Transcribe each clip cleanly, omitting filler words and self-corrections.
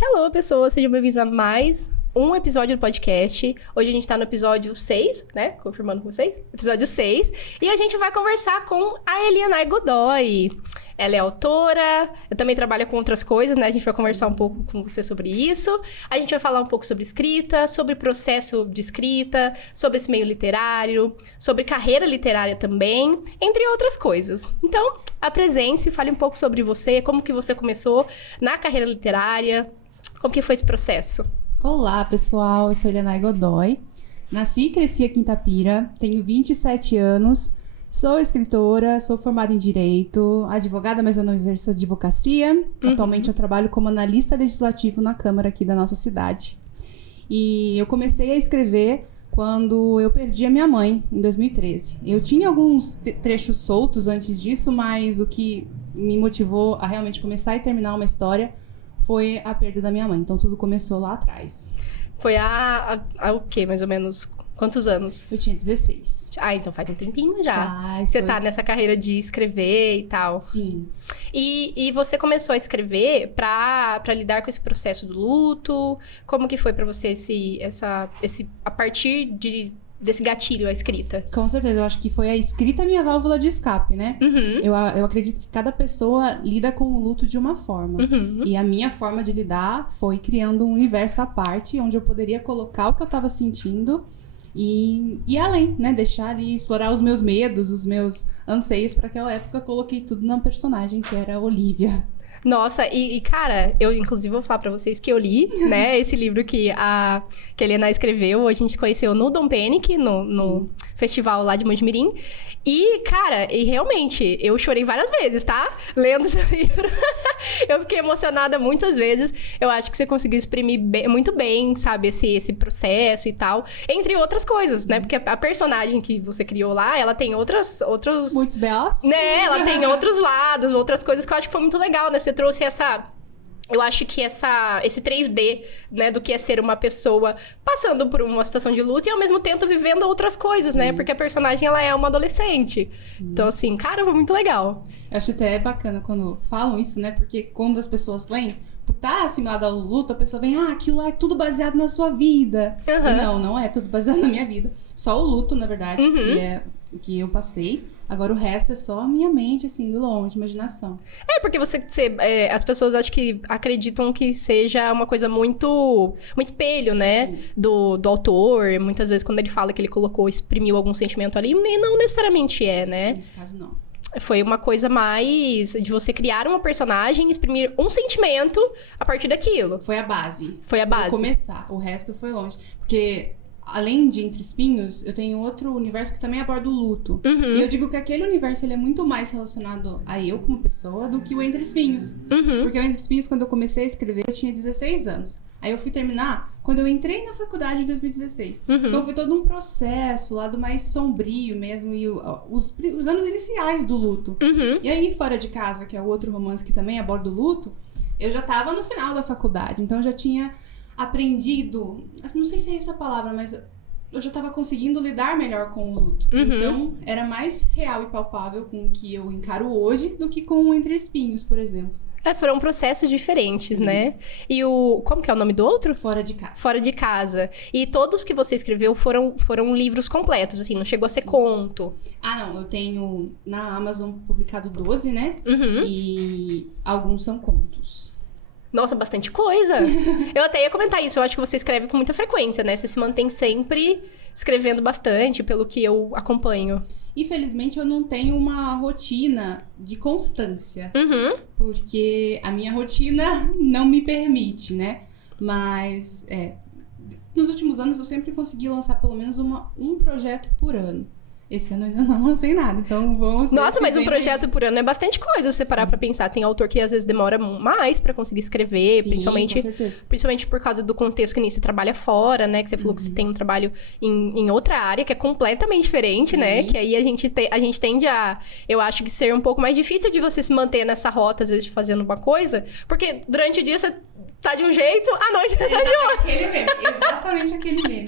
Hello, pessoas! Sejam bem-vindos a mais um episódio do podcast. Hoje a gente tá no episódio 6, né? Confirmando com vocês. Episódio 6. E a gente vai conversar com a Eliana Godoy. Ela é autora, eu também trabalho com outras coisas, né? A gente vai conversar um pouco com você sobre isso. A gente vai falar um pouco sobre escrita, sobre processo de escrita, sobre esse meio literário, sobre carreira literária também, entre outras coisas. Então, apresente-se, fale um pouco sobre você, como que você começou na carreira literária, como que foi esse processo? Olá, pessoal. Eu sou Eliana Godoy. Nasci e cresci aqui em Itapira, tenho 27 anos. Sou escritora, sou formada em Direito, advogada, mas eu não exerço advocacia. Atualmente eu trabalho como analista legislativo na Câmara aqui da nossa cidade. E eu comecei a escrever quando eu perdi a minha mãe, em 2013. Eu tinha alguns trechos soltos antes disso, mas o que me motivou a realmente começar e terminar uma história foi a perda da minha mãe. Então tudo começou lá atrás. Foi há o quê, mais ou menos? Quantos anos? Eu tinha 16. Ah, então faz um tempinho já. Você tá nessa carreira de escrever e tal. Sim. E você começou a escrever pra lidar com esse processo do luto? Como que foi pra você a partir desse gatilho, a escrita? Com certeza, eu acho que foi a escrita minha válvula de escape, né? Uhum. Eu acredito que cada pessoa lida com o luto de uma forma. Uhum. E a minha forma de lidar foi criando um universo à parte, onde eu poderia colocar o que eu tava sentindo e além, né? Deixar ali, explorar os meus medos, os meus anseios. Para aquela época, eu coloquei tudo na personagem, que era a Olivia. Nossa, cara, eu inclusive vou falar pra vocês que eu li, né, esse livro que a Eliana escreveu, a gente conheceu no Dom Penic, no festival lá de Mojimirim. E, cara, realmente, eu chorei várias vezes, tá? Lendo esse livro. Eu fiquei emocionada muitas vezes. Eu acho que você conseguiu exprimir muito bem, sabe, esse processo e tal. Entre outras coisas, né? Porque a personagem que você criou lá, ela tem outros... Muitos belos. Né? Ela tem outros lados, outras coisas que eu acho que foi muito legal, né? Você trouxe eu acho que esse 3D, né, do que é ser uma pessoa passando por uma situação de luto e ao mesmo tempo vivendo outras coisas, né? Porque a personagem, ela é uma adolescente. Sim. Então, assim, cara, foi muito legal. Eu acho até bacana quando falam isso, né? Porque quando as pessoas leem, por estar assimilada ao luto, a pessoa vem, aquilo lá é tudo baseado na sua vida. Uhum. E não é tudo baseado na minha vida. Só o luto, na verdade, que é o que eu passei. Agora o resto é só a minha mente, assim, do longe, imaginação. Porque as pessoas acho que acreditam que seja uma coisa muito... um espelho, né? Do autor. Muitas vezes quando ele fala que ele exprimiu algum sentimento ali, e não necessariamente é, né? Nesse caso, não. Foi uma coisa mais de você criar uma personagem e exprimir um sentimento a partir daquilo. Foi a base. Foi a base. Foi começar. O resto foi longe. Porque... além de Entre Espinhos, eu tenho outro universo que também aborda o luto. Uhum. E eu digo que aquele universo ele é muito mais relacionado a eu como pessoa do que o Entre Espinhos. Uhum. Porque o Entre Espinhos, quando eu comecei a escrever, eu tinha 16 anos. Aí eu fui terminar quando eu entrei na faculdade em 2016. Uhum. Então foi todo um processo, o lado mais sombrio mesmo, e os anos iniciais do luto. Uhum. E aí, Fora de Casa, que é o outro romance que também aborda o luto, eu já tava no final da faculdade. Então eu já tinha... aprendido, não sei se é essa palavra, mas eu já tava conseguindo lidar melhor com o luto. Uhum. Então, era mais real e palpável com o que eu encaro hoje do que com o Entre Espinhos, por exemplo. Foram processos diferentes, Sim. né? E como que é o nome do outro? Fora de Casa. Fora de Casa. E todos que você escreveu foram livros completos, assim, não chegou a ser conto. Não, eu tenho na Amazon publicado 12, né? Uhum. E alguns são contos. Nossa, bastante coisa. Eu até ia comentar isso. Eu acho que você escreve com muita frequência, né? Você se mantém sempre escrevendo bastante, pelo que eu acompanho. Infelizmente, eu não tenho uma rotina de constância. Uhum. Porque a minha rotina não me permite, né? Mas, nos últimos anos, eu sempre consegui lançar pelo menos um projeto por ano. Esse ano eu ainda não lancei nada, então vamos... Nossa, mas um projeto por ano é bastante coisa, se você parar pra pensar. Tem autor que às vezes demora mais pra conseguir escrever, Sim, principalmente por causa do contexto que nem você trabalha fora, né? Que você falou que você tem um trabalho em outra área, que é completamente diferente, né? Que aí a gente tende a... Eu acho que ser um pouco mais difícil de você se manter nessa rota, às vezes, de fazendo uma coisa, porque durante o dia você tá de um jeito, à noite você tá de outro. Aquele meme, exatamente aquele meme.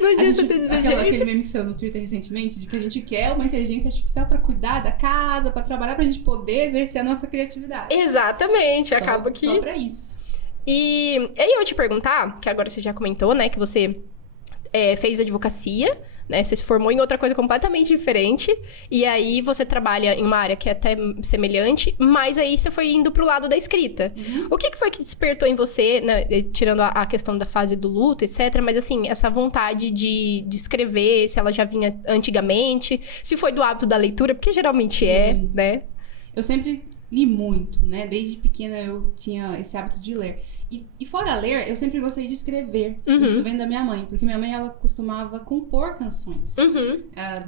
No dia você tá desse jeito. Aquele meme que saiu no Twitter recentemente, de que a gente quer uma inteligência artificial pra cuidar da casa, pra trabalhar, pra gente poder exercer a nossa criatividade. Exatamente, acaba que... Só pra isso. E aí eu ia te perguntar, que agora você já comentou, né, que você fez advocacia, né? Você se formou em outra coisa completamente diferente. E aí você trabalha em uma área que é até semelhante, mas aí você foi indo pro lado da escrita. O que foi que despertou em você, né? Tirando a questão da fase do luto, etc. Mas assim, essa vontade de escrever, se ela já vinha antigamente, se foi do hábito da leitura, porque geralmente né? Eu sempre li muito, né? Desde pequena eu tinha esse hábito de ler. E fora ler, eu sempre gostei de escrever. Isso vem da minha mãe, porque minha mãe, ela costumava compor canções.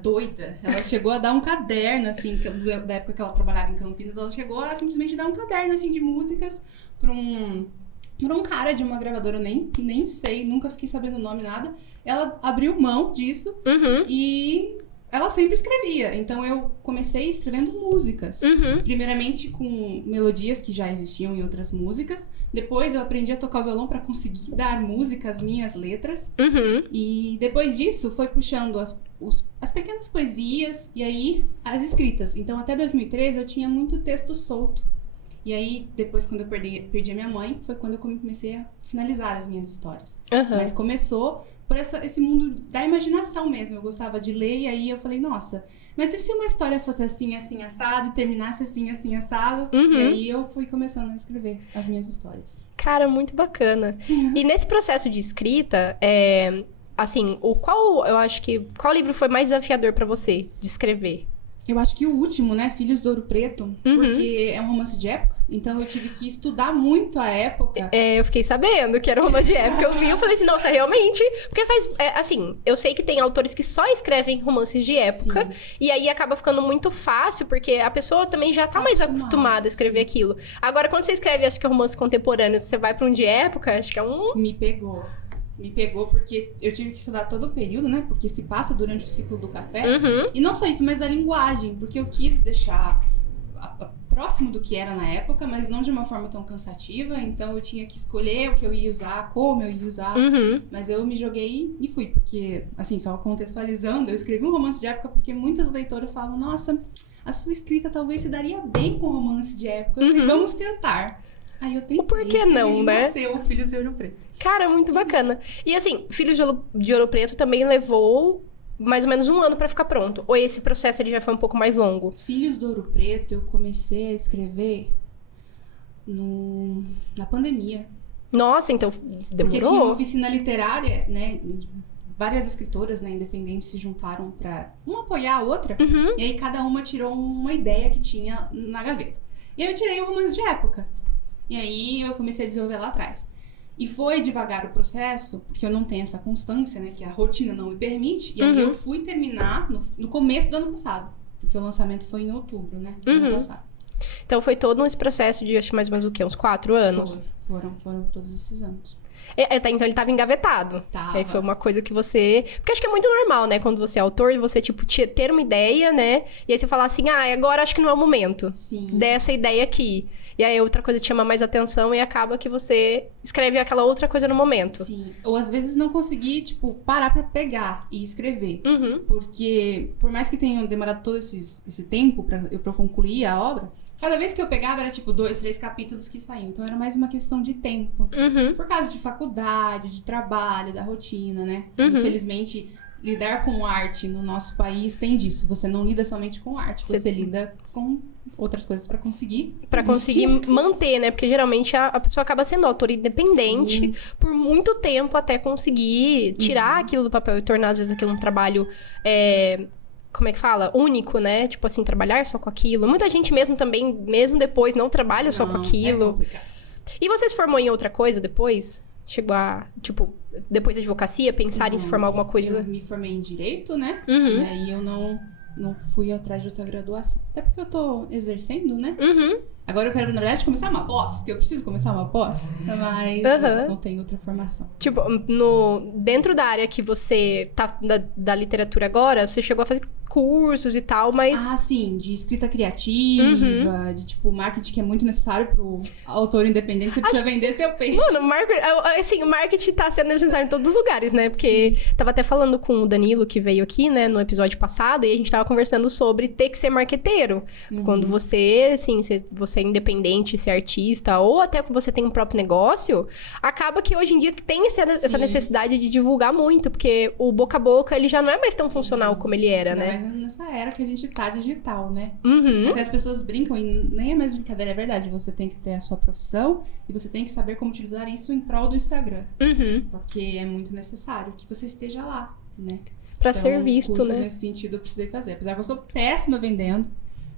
Doida. Ela chegou a dar um caderno, assim, da época que ela trabalhava em Campinas, ela chegou a simplesmente dar um caderno, assim, de músicas pra um cara de uma gravadora, nem sei, nunca fiquei sabendo o nome, nada. Ela abriu mão disso e ela sempre escrevia. Então eu comecei escrevendo músicas. Primeiramente com melodias que já existiam em outras músicas. Depois eu aprendi a tocar o violão para conseguir dar música às minhas letras. E depois disso foi puxando as pequenas poesias e aí as escritas. Então até 2013 eu tinha muito texto solto. E aí, depois, quando eu perdi a minha mãe, foi quando eu comecei a finalizar as minhas histórias. Mas começou por esse mundo da imaginação mesmo. Eu gostava de ler, e aí eu falei, nossa, mas e se uma história fosse assim, assim, assado, e terminasse assim, assim, assado? E aí eu fui começando a escrever as minhas histórias. Cara, muito bacana. E nesse processo de escrita, assim, qual livro foi mais desafiador pra você de escrever? Eu acho que o último, né? Filhos do Ouro Preto, porque é um romance de época, então eu tive que estudar muito a época. Eu fiquei sabendo que era um romance de época, eu vi, eu falei assim, nossa, realmente, porque assim, eu sei que tem autores que só escrevem romances de época, e aí acaba ficando muito fácil, porque a pessoa também já tá mais acostumada a escrever aquilo. Agora, quando você escreve, acho que é romance contemporâneo, você vai pra um de época, acho que é um... Me pegou porque eu tive que estudar todo o período, né? Porque se passa durante o ciclo do café. E não só isso, mas a linguagem. Porque eu quis deixar próximo do que era na época, mas não de uma forma tão cansativa. Então eu tinha que escolher o que eu ia usar, como eu ia usar. Mas eu me joguei e fui. Porque, assim, só contextualizando, eu escrevi um romance de época porque muitas leitoras falavam, nossa, a sua escrita talvez se daria bem com romance de época. Eu falei, vamos tentar. Aí eu tentei. Por que não, né? Nasceu o Filhos de Ouro Preto. Cara, muito bacana. E assim, Filhos de Ouro Preto também levou mais ou menos 1 ano pra ficar pronto. Ou esse processo ele já foi um pouco mais longo? Filhos do Ouro Preto eu comecei a escrever na pandemia. Nossa, então demorou. Porque tinha uma oficina literária, né? Várias escritoras, né, independentes se juntaram pra uma apoiar a outra. E aí cada uma tirou uma ideia que tinha na gaveta. E aí eu tirei o romance de época. E aí eu comecei a desenvolver lá atrás. E foi devagar o processo, porque eu não tenho essa constância, né? Que a rotina não me permite. E aí eu fui terminar no começo do ano passado. Porque o lançamento foi em outubro, né? Do ano passado. Então foi todo esse processo de, acho mais ou menos o quê? Uns 4 anos? Foram todos esses anos. Então ele tava engavetado. Tava. Aí foi uma coisa que você... Porque acho que é muito normal, né? Quando você é autor, você, tipo, ter uma ideia, né? E aí você fala assim, agora acho que não é o momento. Dessa ideia aqui. E aí outra coisa te chama mais atenção e acaba que você escreve aquela outra coisa no momento. Sim. Ou às vezes não consegui, tipo, parar pra pegar e escrever. Porque, por mais que tenham demorado todo esse tempo pra eu concluir a obra, cada vez que eu pegava era, tipo, 2, 3 capítulos que saíam. Então era mais uma questão de tempo. Por causa de faculdade, de trabalho, da rotina, né? Infelizmente, lidar com arte no nosso país tem disso. Você não lida somente com arte, você lida com outras coisas pra conseguir manter, né? Porque geralmente a pessoa acaba sendo autora independente por muito tempo até conseguir tirar aquilo do papel e tornar, às vezes, aquilo um trabalho... como é que fala? Único, né? Tipo assim, trabalhar só com aquilo. Muita gente mesmo também, mesmo depois, não trabalha só com aquilo. É complicado. E você se formou em outra coisa depois? Chegou a, tipo, depois da advocacia, pensar em se formar alguma coisa? Eu me formei em Direito, né? E aí eu não fui atrás de outra graduação. Até porque eu tô exercendo, né? Agora eu quero, na verdade, começar uma pós, que eu preciso começar uma pós, mas não tenho outra formação. Tipo, dentro da área que você tá da literatura agora, você chegou a fazer cursos e tal, mas... Ah, sim, de escrita criativa, de tipo, marketing que é muito necessário pro autor independente, você precisa vender seu peixe. Mano, o marketing tá sendo necessário em todos os lugares, né? Porque tava até falando com o Danilo, que veio aqui, né, no episódio passado, e a gente tava conversando sobre ter que ser marqueteiro. Quando você, assim, você é independente, ser artista, ou até que você tem um próprio negócio, acaba que hoje em dia tem essa necessidade de divulgar muito, porque o boca a boca, ele já não é mais tão funcional como ele era, né? Mas nessa era que a gente tá digital, né? Uhum. Até as pessoas brincam, e nem é mais brincadeira, é verdade. Você tem que ter a sua profissão e você tem que saber como utilizar isso em prol do Instagram. Uhum. Porque é muito necessário que você esteja lá, né? Pra então, ser visto, cursos né? nesse sentido eu precisei fazer. Apesar que eu sou péssima vendendo.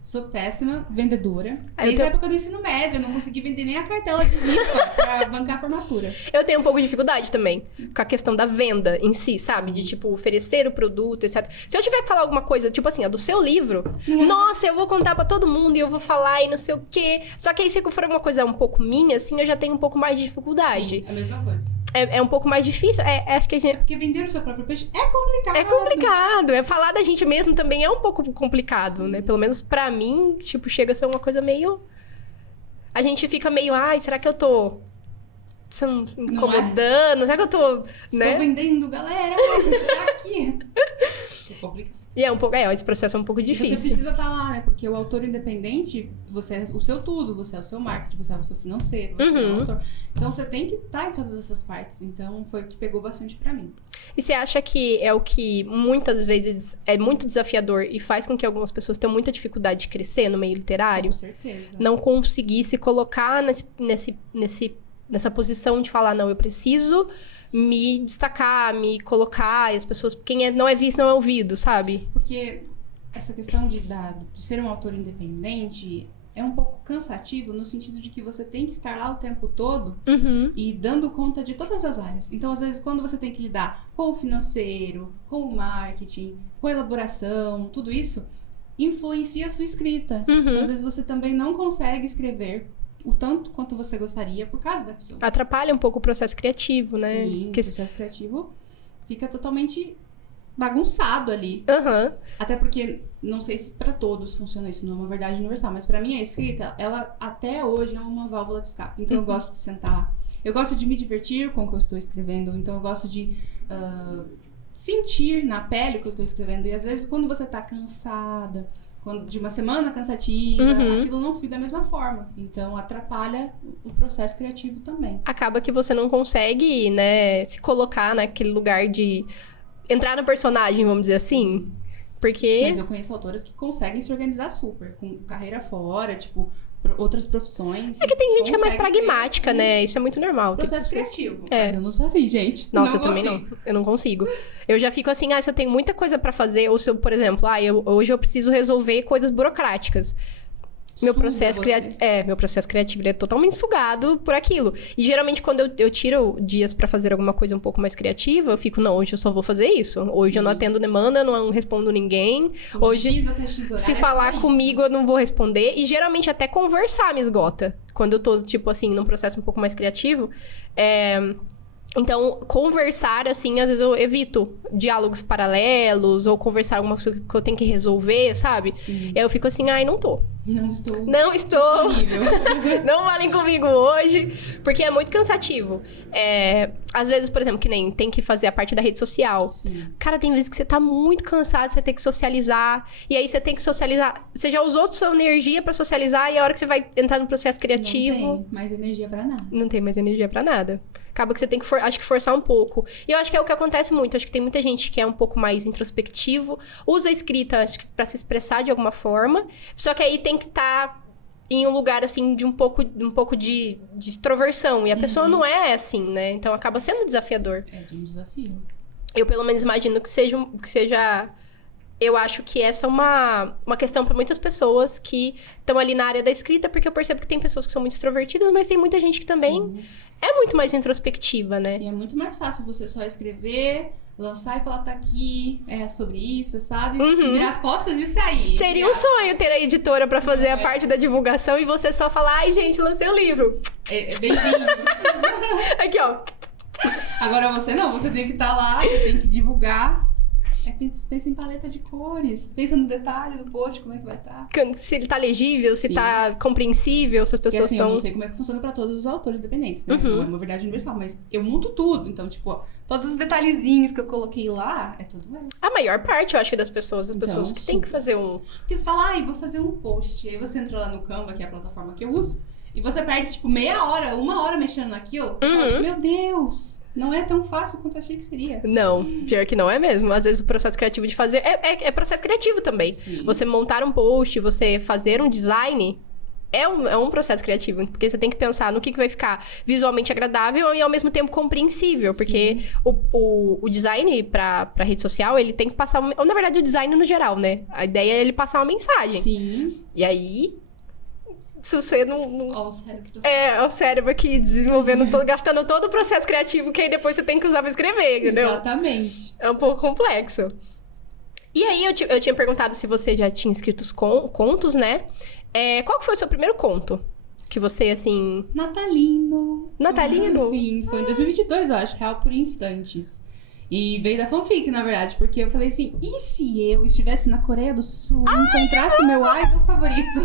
Sou péssima vendedora. Ah, Desde a época do ensino médio, eu não consegui vender nem a cartela de rifa pra bancar a formatura. Eu tenho um pouco de dificuldade também com a questão da venda em si, sabe? De, tipo, oferecer o produto, etc. Se eu tiver que falar alguma coisa, tipo assim, do seu livro, nossa, eu vou contar pra todo mundo e eu vou falar e não sei o quê. Só que aí, se for alguma coisa um pouco minha, assim, eu já tenho um pouco mais de dificuldade. Sim, é a mesma coisa. É um pouco mais difícil. Acho que a gente... Porque vender o seu próprio peixe é complicado. É complicado. Falar da gente mesmo também é um pouco complicado, né? Pelo menos pra mim, tipo, chega a ser uma coisa meio... A gente fica meio, ai, será que eu tô incomodando? Será que eu tô, Estou vendendo, galera! Está aqui! É complicado. E esse processo é um pouco difícil. Você precisa estar lá, né? Porque o autor independente, você é o seu tudo. Você é o seu marketing, você é o seu financeiro, você é o autor. Então, você tem que estar em todas essas partes. Então, foi o que pegou bastante pra mim. E você acha que é o que muitas vezes é muito desafiador e faz com que algumas pessoas tenham muita dificuldade de crescer no meio literário? Com certeza. Não conseguir se colocar nessa posição de falar, não, eu preciso me destacar, me colocar, e as pessoas, não é visto, não é ouvido, sabe? Porque essa questão de ser um autor independente é um pouco cansativo no sentido de que você tem que estar lá o tempo todo e dando conta de todas as áreas. Então, às vezes, quando você tem que lidar com o financeiro, com o marketing, com a elaboração, tudo isso influencia a sua escrita. Então, às vezes, você também não consegue escrever o tanto quanto você gostaria por causa daquilo. Atrapalha um pouco o processo criativo, né? Sim, o processo criativo fica totalmente bagunçado ali. Até porque, não sei se pra todos funciona isso, não é uma verdade universal, mas pra mim a escrita, ela até hoje é uma válvula de escape. Então eu gosto de sentar, eu gosto de me divertir com o que eu estou escrevendo, então eu gosto de sentir na pele o que eu estou escrevendo. E às vezes quando você tá cansada, de uma semana cansativa, aquilo não flui da mesma forma. Então, atrapalha o processo criativo também. Acaba que você não consegue, né, se colocar naquele lugar de entrar no personagem, vamos dizer assim. Porque... Mas eu conheço autoras que conseguem se organizar super, com carreira fora, tipo, outras profissões. É que tem gente que é mais pragmática, né? Isso é muito normal. Processo criativo. É. Mas eu não sou assim, gente. Nossa, eu também não. Eu não consigo. Eu já fico assim, se eu tenho muita coisa pra fazer, ou se eu, por exemplo, hoje eu preciso resolver coisas burocráticas. Meu processo criativo ele é totalmente sugado por aquilo. E geralmente quando eu tiro dias pra fazer alguma coisa um pouco mais criativa, eu fico, não, hoje eu só vou fazer isso. Hoje eu não atendo demanda, não respondo ninguém. Hoje, se falar comigo, eu não vou responder. E geralmente até conversar me esgota. Quando eu tô, tipo assim, num processo um pouco mais criativo. Então, conversar, assim, às vezes eu evito diálogos paralelos ou conversar alguma coisa que eu tenho que resolver, sabe? Sim. E aí eu fico assim, não tô. Não estou. Não falem comigo hoje, porque é muito cansativo. Às vezes, por exemplo, que nem tem que fazer a parte da rede social. Sim. Cara, tem vezes que você tá muito cansado, você tem que socializar. E aí você tem que socializar. Você já usou sua energia pra socializar e a hora que você vai entrar no processo criativo... Não tem mais energia pra nada. Não tem mais energia pra nada. Acaba que você tem que, acho que forçar um pouco. E eu acho que é o que acontece muito. Acho que tem muita gente que é um pouco mais introspectivo, usa a escrita, acho que pra se expressar de alguma forma. Só que aí tem que estar em um lugar, assim, de um pouco de extroversão. E a pessoa não é assim, né? Então acaba sendo desafiador. É de um desafio. Eu, pelo menos, imagino que seja... Eu acho que essa é uma questão para muitas pessoas que estão ali na área da escrita, porque eu percebo que tem pessoas que são muito extrovertidas, mas tem muita gente que também é muito mais introspectiva, né? E é muito mais fácil você só escrever, lançar e falar, tá aqui, é sobre isso, sabe? Virar as costas e sair. Seria um sonho ter a editora para fazer a parte da divulgação e você só falar, ai, gente, lancei o livro. Beijinhos. Aqui, ó. Agora você não, você tem que estar lá, você tem que divulgar. Pensa em paleta de cores. Pensa no detalhe do post, como é que vai estar. Se ele tá legível, se Sim. tá compreensível, se as Porque pessoas assim, estão... eu não sei como é que funciona pra todos os autores dependentes, né? Uhum. Não é uma verdade universal, mas eu monto tudo. Então, tipo, todos os detalhezinhos que eu coloquei lá, é tudo eu. A maior parte, eu acho, das pessoas Então, que tem que super. fazer um... Porque você fala, vou fazer um post. Aí você entra lá no Canva, que é a plataforma que eu uso, e você perde, tipo, meia hora, 1 hora mexendo naquilo. E fala, meu Deus, não é tão fácil quanto eu achei que seria. Não, pior que não é mesmo. Às vezes o processo criativo de fazer... É processo criativo também. Sim. Você montar um post, você fazer um design... É um processo criativo, porque você tem que pensar no que vai ficar visualmente agradável e ao mesmo tempo compreensível, porque o design pra rede social, ele tem que passar... Ou, na verdade, o design no geral, né? A ideia é ele passar uma mensagem. Sim. E aí, se você não... Ó, o cérebro do... É o cérebro aqui desenvolvendo, gastando todo o processo criativo que aí depois você tem que usar pra escrever, entendeu? Exatamente. É um pouco complexo. E aí, eu tinha perguntado se você já tinha escrito os contos, né? Qual que foi o seu primeiro conto? Que você, assim... Natalino. Sim, foi em 2022, eu acho. Real por Instantes. E veio da fanfic, na verdade. Porque eu falei assim, e se eu estivesse na Coreia do Sul e encontrasse meu idol favorito?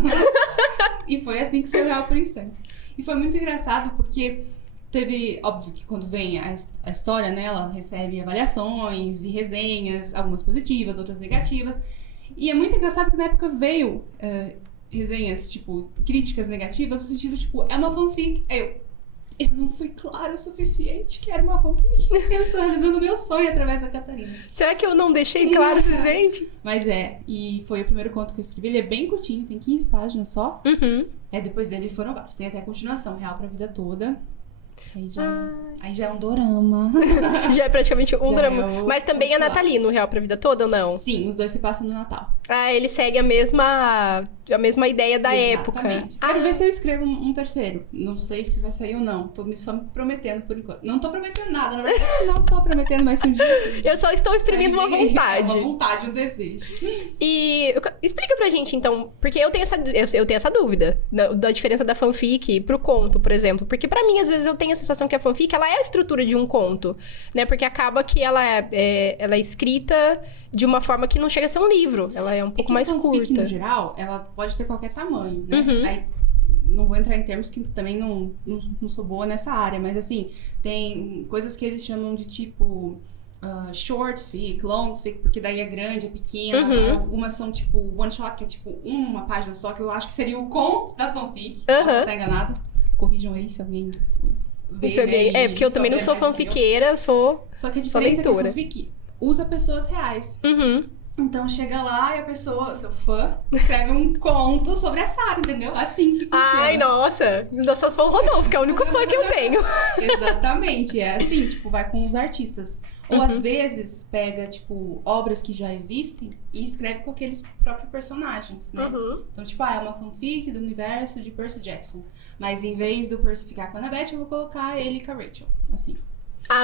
E foi assim que saiu Real por Instantes. E foi muito engraçado porque... Teve, óbvio que quando vem a história, né, ela recebe avaliações e resenhas, algumas positivas, outras negativas. E é muito engraçado que na época veio resenhas, tipo, críticas negativas, no sentido, tipo, é uma fanfic. Eu não fui claro o suficiente que era uma fanfic. Eu estou realizando o meu sonho através da Catarina. Será que eu não deixei claro o suficiente? Mas e foi o primeiro conto que eu escrevi. Ele é bem curtinho, tem 15 páginas só. Uhum. Depois dele foram vários. Tem até a continuação, Real pra Vida Toda. Aí já é um dorama. Já é praticamente um Já drama. é o Mas também é natalino, Real pra Vida Toda ou não? Sim, os dois se passam no Natal. Ele segue a mesma ideia da época. Exatamente. Quero ver se eu escrevo um terceiro. Não sei se vai sair ou não. Tô só me prometendo por enquanto. Não tô prometendo nada, na verdade. Não tô prometendo, mas se um dia assim. Eu só estou exprimindo uma vontade. Uma vontade, um desejo. E explica pra gente, então, porque eu tenho essa dúvida da diferença da fanfic pro conto, por exemplo. Porque pra mim, às vezes, eu tenho a sensação que a fanfic, ela é a estrutura de um conto, né? Porque acaba que ela é escrita de uma forma que não chega a ser um livro. Ela é um pouco mais curta. A fanfic, no geral, ela pode ter qualquer tamanho, né? Uhum. Aí, não vou entrar em termos que também não sou boa nessa área, mas assim, tem coisas que eles chamam de tipo... short fic, long fic, porque daí é grande, é pequena. Uhum. Algumas são tipo one shot, que é tipo uma página só, que eu acho que seria o conto da fanfic. Uhum. Posso estar enganada. Corrijam aí se alguém vê, né, porque eu também não sou fanfiqueira, eu sou... Só que a só diferença é que leitora. a fanfic usa pessoas reais. Uhum. Então chega lá e a pessoa, seu fã, escreve um conto sobre a Sarah, entendeu? Assim que funciona. Ai, nossa. Só se for o Rodolfo, que é o único fã que eu tenho. Exatamente, é assim, tipo, vai com os artistas. Ou Uhum. às vezes pega, tipo, obras que já existem e escreve com aqueles próprios personagens, né? Uhum. Então, tipo, é uma fanfic do universo de Percy Jackson. Mas em vez do Percy ficar com a Annabeth, eu vou colocar ele com a Rachel, assim.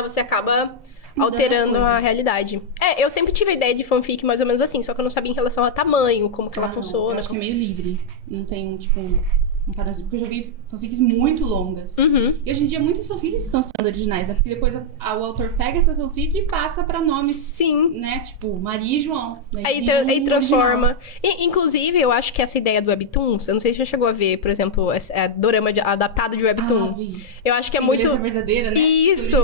Você acaba Mudando alterando as a coisas. realidade. Eu sempre tive a ideia de fanfic mais ou menos assim, só que eu não sabia em relação a tamanho, como que ela Não, funciona. eu acho que é meio livre. Não tem, tipo, um padrãozinho. Porque eu já vi fanfics muito longas. Uhum. E hoje em dia muitas fanfics estão se tornando originais, né? Porque depois o autor pega essa fanfic e passa pra nomes, Sim. né? Tipo, Maria e João. Daí Aí, vira um transforma. Inclusive, eu acho que essa ideia do Webtoons, eu não sei se você já chegou a ver, por exemplo, dorama adaptado de Webtoon. original. Vi. Eu acho que é Beleza muito... verdadeira, né? Isso!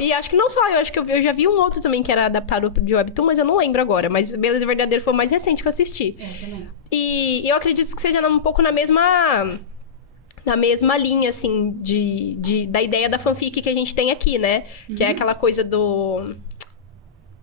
E acho que não só, eu acho que eu já vi um outro também que era adaptado de Webtoon, mas eu não lembro agora. Mas Beleza Verdadeira foi o mais recente que eu assisti. Também. E eu acredito que seja um pouco na mesma linha, assim, da ideia da fanfic que a gente tem aqui, né? Que é aquela coisa do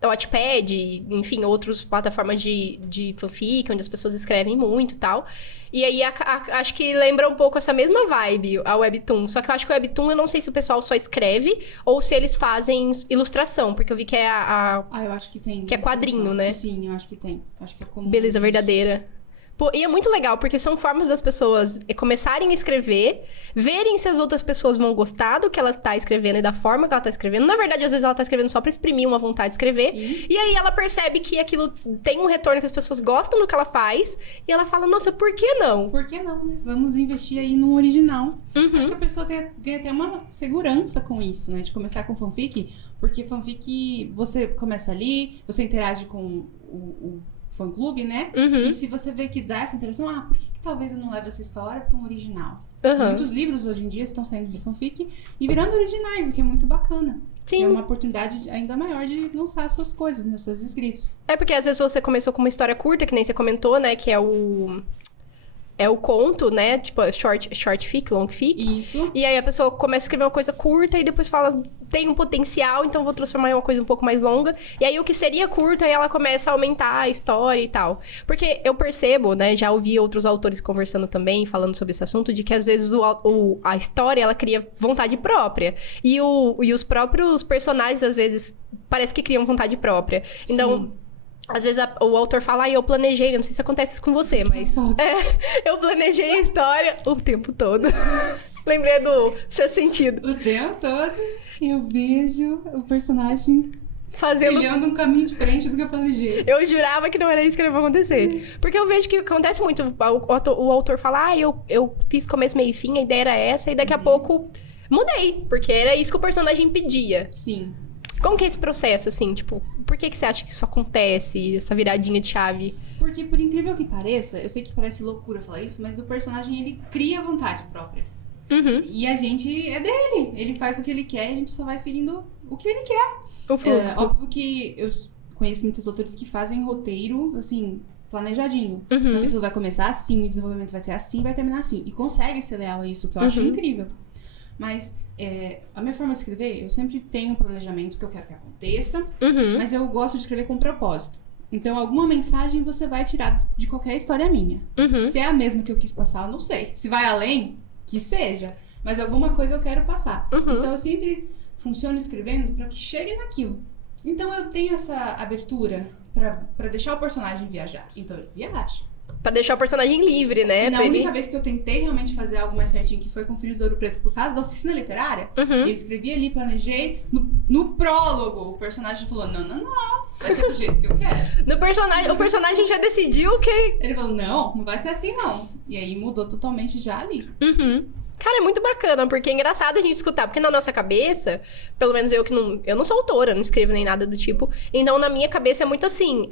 Wattpad, enfim, outras plataformas de fanfic, onde as pessoas escrevem muito e tal. E aí, acho que lembra um pouco essa mesma vibe, a Webtoon. Só que eu acho que o Webtoon, eu não sei se o pessoal só escreve ou se eles fazem ilustração, porque eu vi que é eu acho que tem. que é quadrinho, né? Sim, eu acho que tem. Acho que é comum. Beleza Verdadeira. Pô, e é muito legal, porque são formas das pessoas começarem a escrever, verem se as outras pessoas vão gostar do que ela tá escrevendo e da forma que ela tá escrevendo. Na verdade, às vezes ela tá escrevendo só pra exprimir uma vontade de escrever. Sim. E aí ela percebe que aquilo tem um retorno, que as pessoas gostam do que ela faz. E ela fala, nossa, por que não? Por que não, né? Vamos investir aí no original. Uhum. Acho que a pessoa ganha até uma segurança com isso, né? De começar com fanfic. Porque fanfic, você começa ali, você interage com o fã-clube, né? Uhum. E se você vê que dá essa interação, por que talvez eu não leve essa história para um original? Uhum. Muitos livros hoje em dia estão saindo de fanfic e virando originais, o que é muito bacana. Sim. É uma oportunidade ainda maior de lançar suas coisas, né? Os seus escritos. É porque às vezes você começou com uma história curta, que nem você comentou, né? Que é o conto, né? Tipo, short fic, long fic. Isso. E aí a pessoa começa a escrever uma coisa curta e depois fala, tem um potencial, então vou transformar em uma coisa um pouco mais longa. E aí o que seria curto, aí ela começa a aumentar a história e tal. Porque eu percebo, né? Já ouvi outros autores conversando também, falando sobre esse assunto, de que às vezes a história, ela cria vontade própria. E os próprios personagens, às vezes, parece que criam vontade própria. Então... Sim. Às vezes o autor fala, eu planejei, não sei se acontece isso com você, mas... eu planejei a história o tempo todo. Lembrei do seu sentido. O tempo todo eu vejo o personagem Fazendo... trilhando um caminho diferente do que eu planejei. Eu jurava que não era isso que ia acontecer. Porque eu vejo que acontece muito. O autor fala, eu fiz começo, meio e fim, a ideia era essa, e daqui a pouco mudei. Porque era isso que o personagem pedia. Sim. Como que é esse processo, assim, tipo... Por que você acha que isso acontece, essa viradinha de chave? Porque, por incrível que pareça, eu sei que parece loucura falar isso, mas o personagem, ele cria vontade própria. Uhum. E a gente é dele. Ele faz o que ele quer e a gente só vai seguindo o que ele quer. O fluxo. Óbvio que eu conheço muitos autores que fazem roteiro, assim, planejadinho. O Uhum. capítulo vai começar assim, o desenvolvimento vai ser assim, vai terminar assim. E consegue ser leal a isso, que eu acho Uhum. incrível. Mas a minha forma de escrever, eu sempre tenho um planejamento que eu quero que aconteça, Uhum. mas eu gosto de escrever com propósito. Então, alguma mensagem você vai tirar de qualquer história minha. Uhum. Se é a mesma que eu quis passar, eu não sei. Se vai além, que seja. Mas alguma coisa eu quero passar. Uhum. Então, eu sempre funciono escrevendo para que chegue naquilo. Então, eu tenho essa abertura para deixar o personagem viajar. Então, ele viaja. Pra deixar o personagem livre, né? E na Pra ele- única vez que eu tentei realmente fazer algo mais certinho, que foi com Filhos do Ouro Preto, por causa da oficina literária, Uhum. eu escrevi ali, planejei. No prólogo, o personagem falou, não, vai ser do jeito que eu quero. O personagem já decidiu que... Ele falou, não vai ser assim não. E aí mudou totalmente já ali. Uhum. Cara, é muito bacana, porque é engraçado a gente escutar. Porque na nossa cabeça, pelo menos eu que não... Eu não sou autora, não escrevo nem nada do tipo. Então, na minha cabeça é muito assim...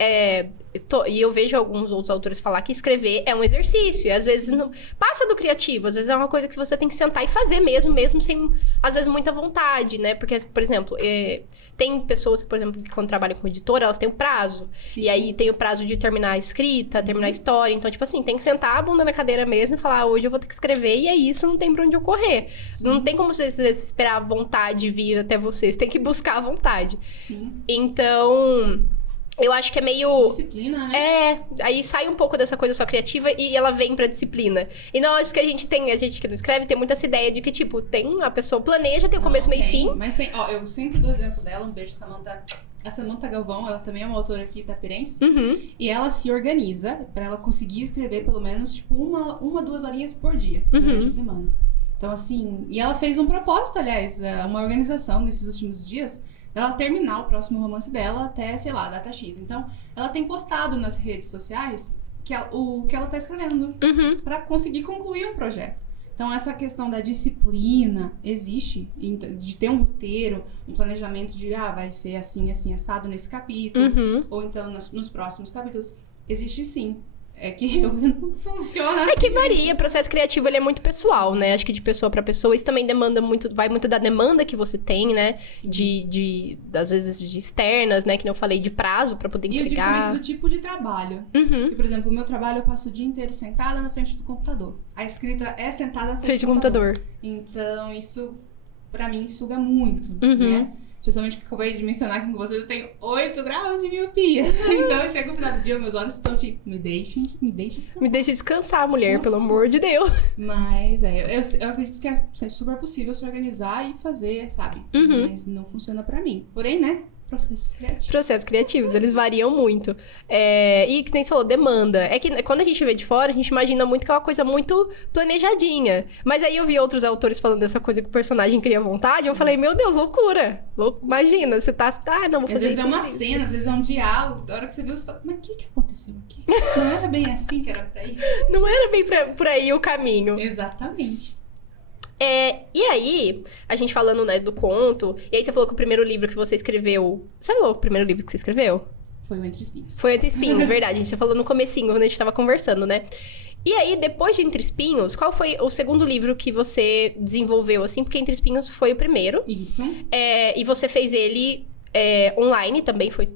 E eu vejo alguns outros autores falar que escrever é um exercício. E às vezes não... Passa do criativo. Às vezes é uma coisa que você tem que sentar e fazer mesmo sem, às vezes, muita vontade, né? Porque, por exemplo, tem pessoas, por exemplo, que quando trabalham com editora, elas têm um prazo. Sim. E aí tem o prazo de terminar a escrita, terminar a história. Então, tipo assim, tem que sentar a bunda na cadeira mesmo e falar, hoje eu vou ter que escrever e é isso, não tem pra onde eu correr. Não tem como você às vezes, esperar a vontade vir até você. Você tem que buscar a vontade. Sim. Então, eu acho que é meio... Disciplina, né? Aí sai um pouco dessa coisa só criativa e ela vem pra disciplina. E não, acho que a gente que não escreve, tem muita essa ideia de que, tipo, a pessoa planeja, tem o começo, meio e fim. Mas tem, ó, eu sempre dou exemplo dela, um beijo, Samantha. A Samantha Galvão, ela também é uma autora aqui itapirense. Uhum. E ela se organiza pra ela conseguir escrever pelo menos, tipo, uma 2 horinhas por dia, Uhum. durante a semana. Então, assim, e ela fez um propósito, aliás, uma organização nesses últimos dias, dela terminar o próximo romance dela até, sei lá, a data X. Então, ela tem postado nas redes sociais o que ela tá escrevendo, Uhum. pra conseguir concluir um projeto. Então, essa questão da disciplina existe, de ter um roteiro, um planejamento de, vai ser assim, assim, assado nesse capítulo, Uhum. ou então nos próximos capítulos. Existe sim. É que eu não funciona assim. É que varia, o processo criativo ele é muito pessoal, né? Acho que de pessoa pra pessoa, isso também vai muito da demanda que você tem, né? Sim. Às vezes, de externas, né? Que nem eu falei, de prazo pra poder E eu digo entregar. também do tipo de trabalho. Uhum. E, por exemplo, o meu trabalho eu passo o dia inteiro sentada na frente do computador. A escrita é sentada na Frente frente do do computador. computador. Então, isso, pra mim, suga muito, Uhum. né? Especialmente porque eu acabei de mencionar aqui com vocês, eu tenho 8 graus de miopia. Então, eu chego no final do dia, meus olhos estão tipo, me deixem descansar. Me deixa descansar, mulher, pelo amor de Deus. Mas, eu acredito que é super possível se organizar e fazer, sabe? Uhum. Mas não funciona pra mim. Porém, né? Processos criativos. Processos criativos, eles variam muito. E que nem você falou, demanda. É que quando a gente vê de fora, a gente imagina muito que é uma coisa muito planejadinha. Mas aí eu vi outros autores falando dessa coisa que o personagem cria vontade, Sim. eu falei, meu Deus, loucura. Imagina, você tá, não, vou Às fazer vezes isso. é uma cena, às vezes é um diálogo. Da hora que você viu, você fala, mas o que aconteceu aqui? Não era bem assim que era pra ir? Não era bem por aí o caminho. Exatamente. E aí, a gente falando, né, do conto, e aí você falou que o primeiro livro que você escreveu... Você falou o primeiro livro que você escreveu? Foi o Entre Espinhos. Foi Entre Espinhos, verdade. Você falou no comecinho, quando a gente tava conversando, né? E aí, depois de Entre Espinhos, qual foi o segundo livro que você desenvolveu, assim? Porque Entre Espinhos foi o primeiro. Isso. E você fez ele online também, foi...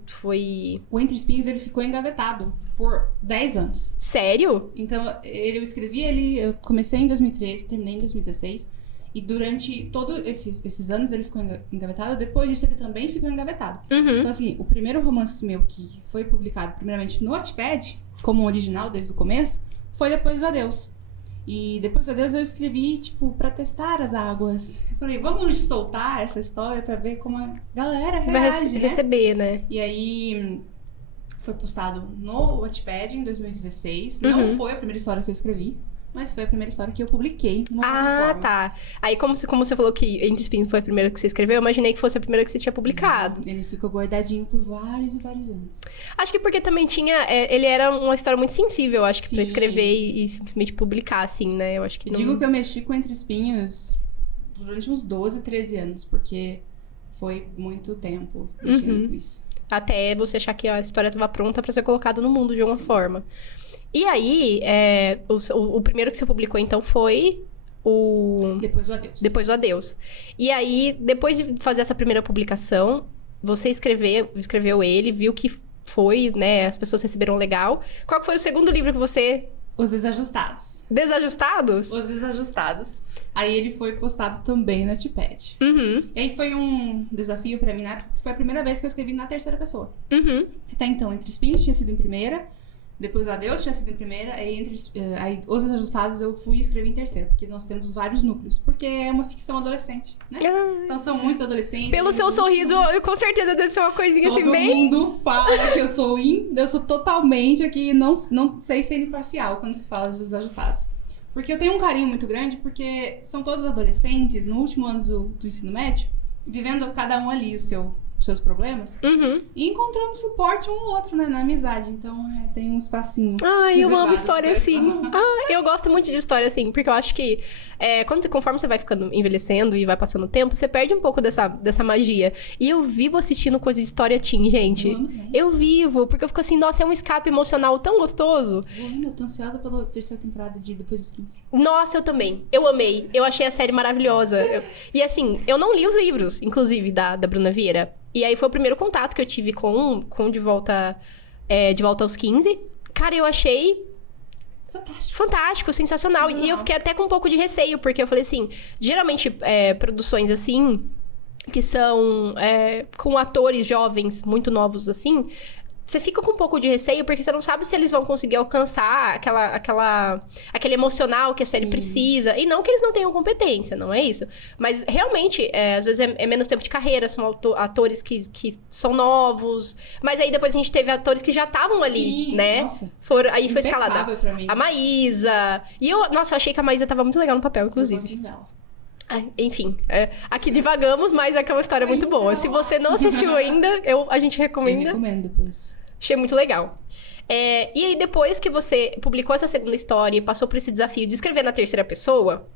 O Entre Espinhos, ele ficou engavetado por 10 anos. Sério? Então, eu escrevi ele... Eu comecei em 2013, terminei em 2016. E durante todos esses anos, ele ficou engavetado. Depois disso, ele também ficou engavetado. Uhum. Então, assim, o primeiro romance meu que foi publicado, primeiramente no Wattpad, como original desde o começo, foi Depois do Adeus. E Depois do Adeus eu escrevi, tipo, pra testar as águas. Eu falei, vamos soltar essa história pra ver como a galera reage, né? Receber, né? E aí, foi postado no Wattpad em 2016. Uhum. Não foi a primeira história que eu escrevi, mas foi a primeira história que eu publiquei numa plataforma. Tá. Aí, como você falou que Entre Espinhos foi a primeira que você escreveu, eu imaginei que fosse a primeira que você tinha publicado. Ele ficou guardadinho por vários e vários anos. Acho que porque também tinha... ele era uma história muito sensível, acho que Sim. pra escrever e simplesmente publicar, assim, né? Eu acho que Eu não... digo que eu mexi com Entre Espinhos durante uns 12, 13 anos, porque foi muito tempo mexendo com isso. Até você achar que a história estava pronta pra ser colocada no mundo de alguma Sim. forma. E aí, o primeiro que você publicou, então, foi o... Depois do Adeus. Depois do Adeus. E aí, depois de fazer essa primeira publicação, você escreveu ele, viu que foi, né? As pessoas receberam legal. Qual que foi o segundo livro que você... Os Desajustados. Desajustados? Os Desajustados. Aí ele foi postado também no Wattpad. Uhum, E aí foi um desafio pra mim, né? Porque foi a primeira vez que eu escrevi na terceira pessoa. uhum. Até então, Entre Espinhos tinha sido em primeira, Depois do Adeus tinha sido em primeira, aí Os Desajustados eu fui escrever em terceira, porque nós temos vários núcleos. Porque é uma ficção adolescente, né? Então são muitos adolescentes. Pelo seu sorriso, com certeza deve ser uma coisinha Todo assim, bem... mundo fala que eu sou totalmente aqui, não sei ser imparcial quando se fala dos Desajustados. Porque eu tenho um carinho muito grande, porque são todos adolescentes, no último ano do ensino médio, vivendo cada um ali os seus problemas, Uhum. e encontrando suporte um ao outro, né, na amizade. Então, tem um espacinho. Ai, eu amo reservado história pra- assim. Ai, eu gosto muito de história assim, porque eu acho que conforme você vai ficando envelhecendo e vai passando o tempo, você perde um pouco dessa magia. E eu vivo assistindo coisa de história teen, gente. Eu amo também. Eu vivo, porque eu fico assim, nossa, é um escape emocional tão gostoso. Eu tô ansiosa pela terceira temporada de Depois dos 15. Nossa, eu também. Eu amei. Eu achei a série maravilhosa. E assim, eu não li os livros, inclusive, da Bruna Vieira. E aí foi o primeiro contato que eu tive com De Volta aos 15. Cara, eu achei fantástico, sensacional. E eu fiquei até com um pouco de receio, porque eu falei assim, geralmente produções assim, que são com atores jovens, muito novos assim, você fica com um pouco de receio, porque você não sabe se eles vão conseguir alcançar aquele emocional que a série Sim. precisa. E não que eles não tenham competência, não é isso. Mas realmente, às vezes é menos tempo de carreira, são atores que são novos. Mas aí depois a gente teve atores que já estavam ali, Sim, né? nossa. Aí foi escalada Impecável pra mim. a Maísa. E eu achei que a Maísa tava muito legal no papel, Eu inclusive. gosto dela. Enfim, aqui divagamos, mas é que é uma história muito boa. Se você não assistiu ainda, a gente Eu recomenda. recomendo depois. Achei muito legal. E aí, depois que você publicou essa segunda história e passou por esse desafio de escrever na terceira pessoa,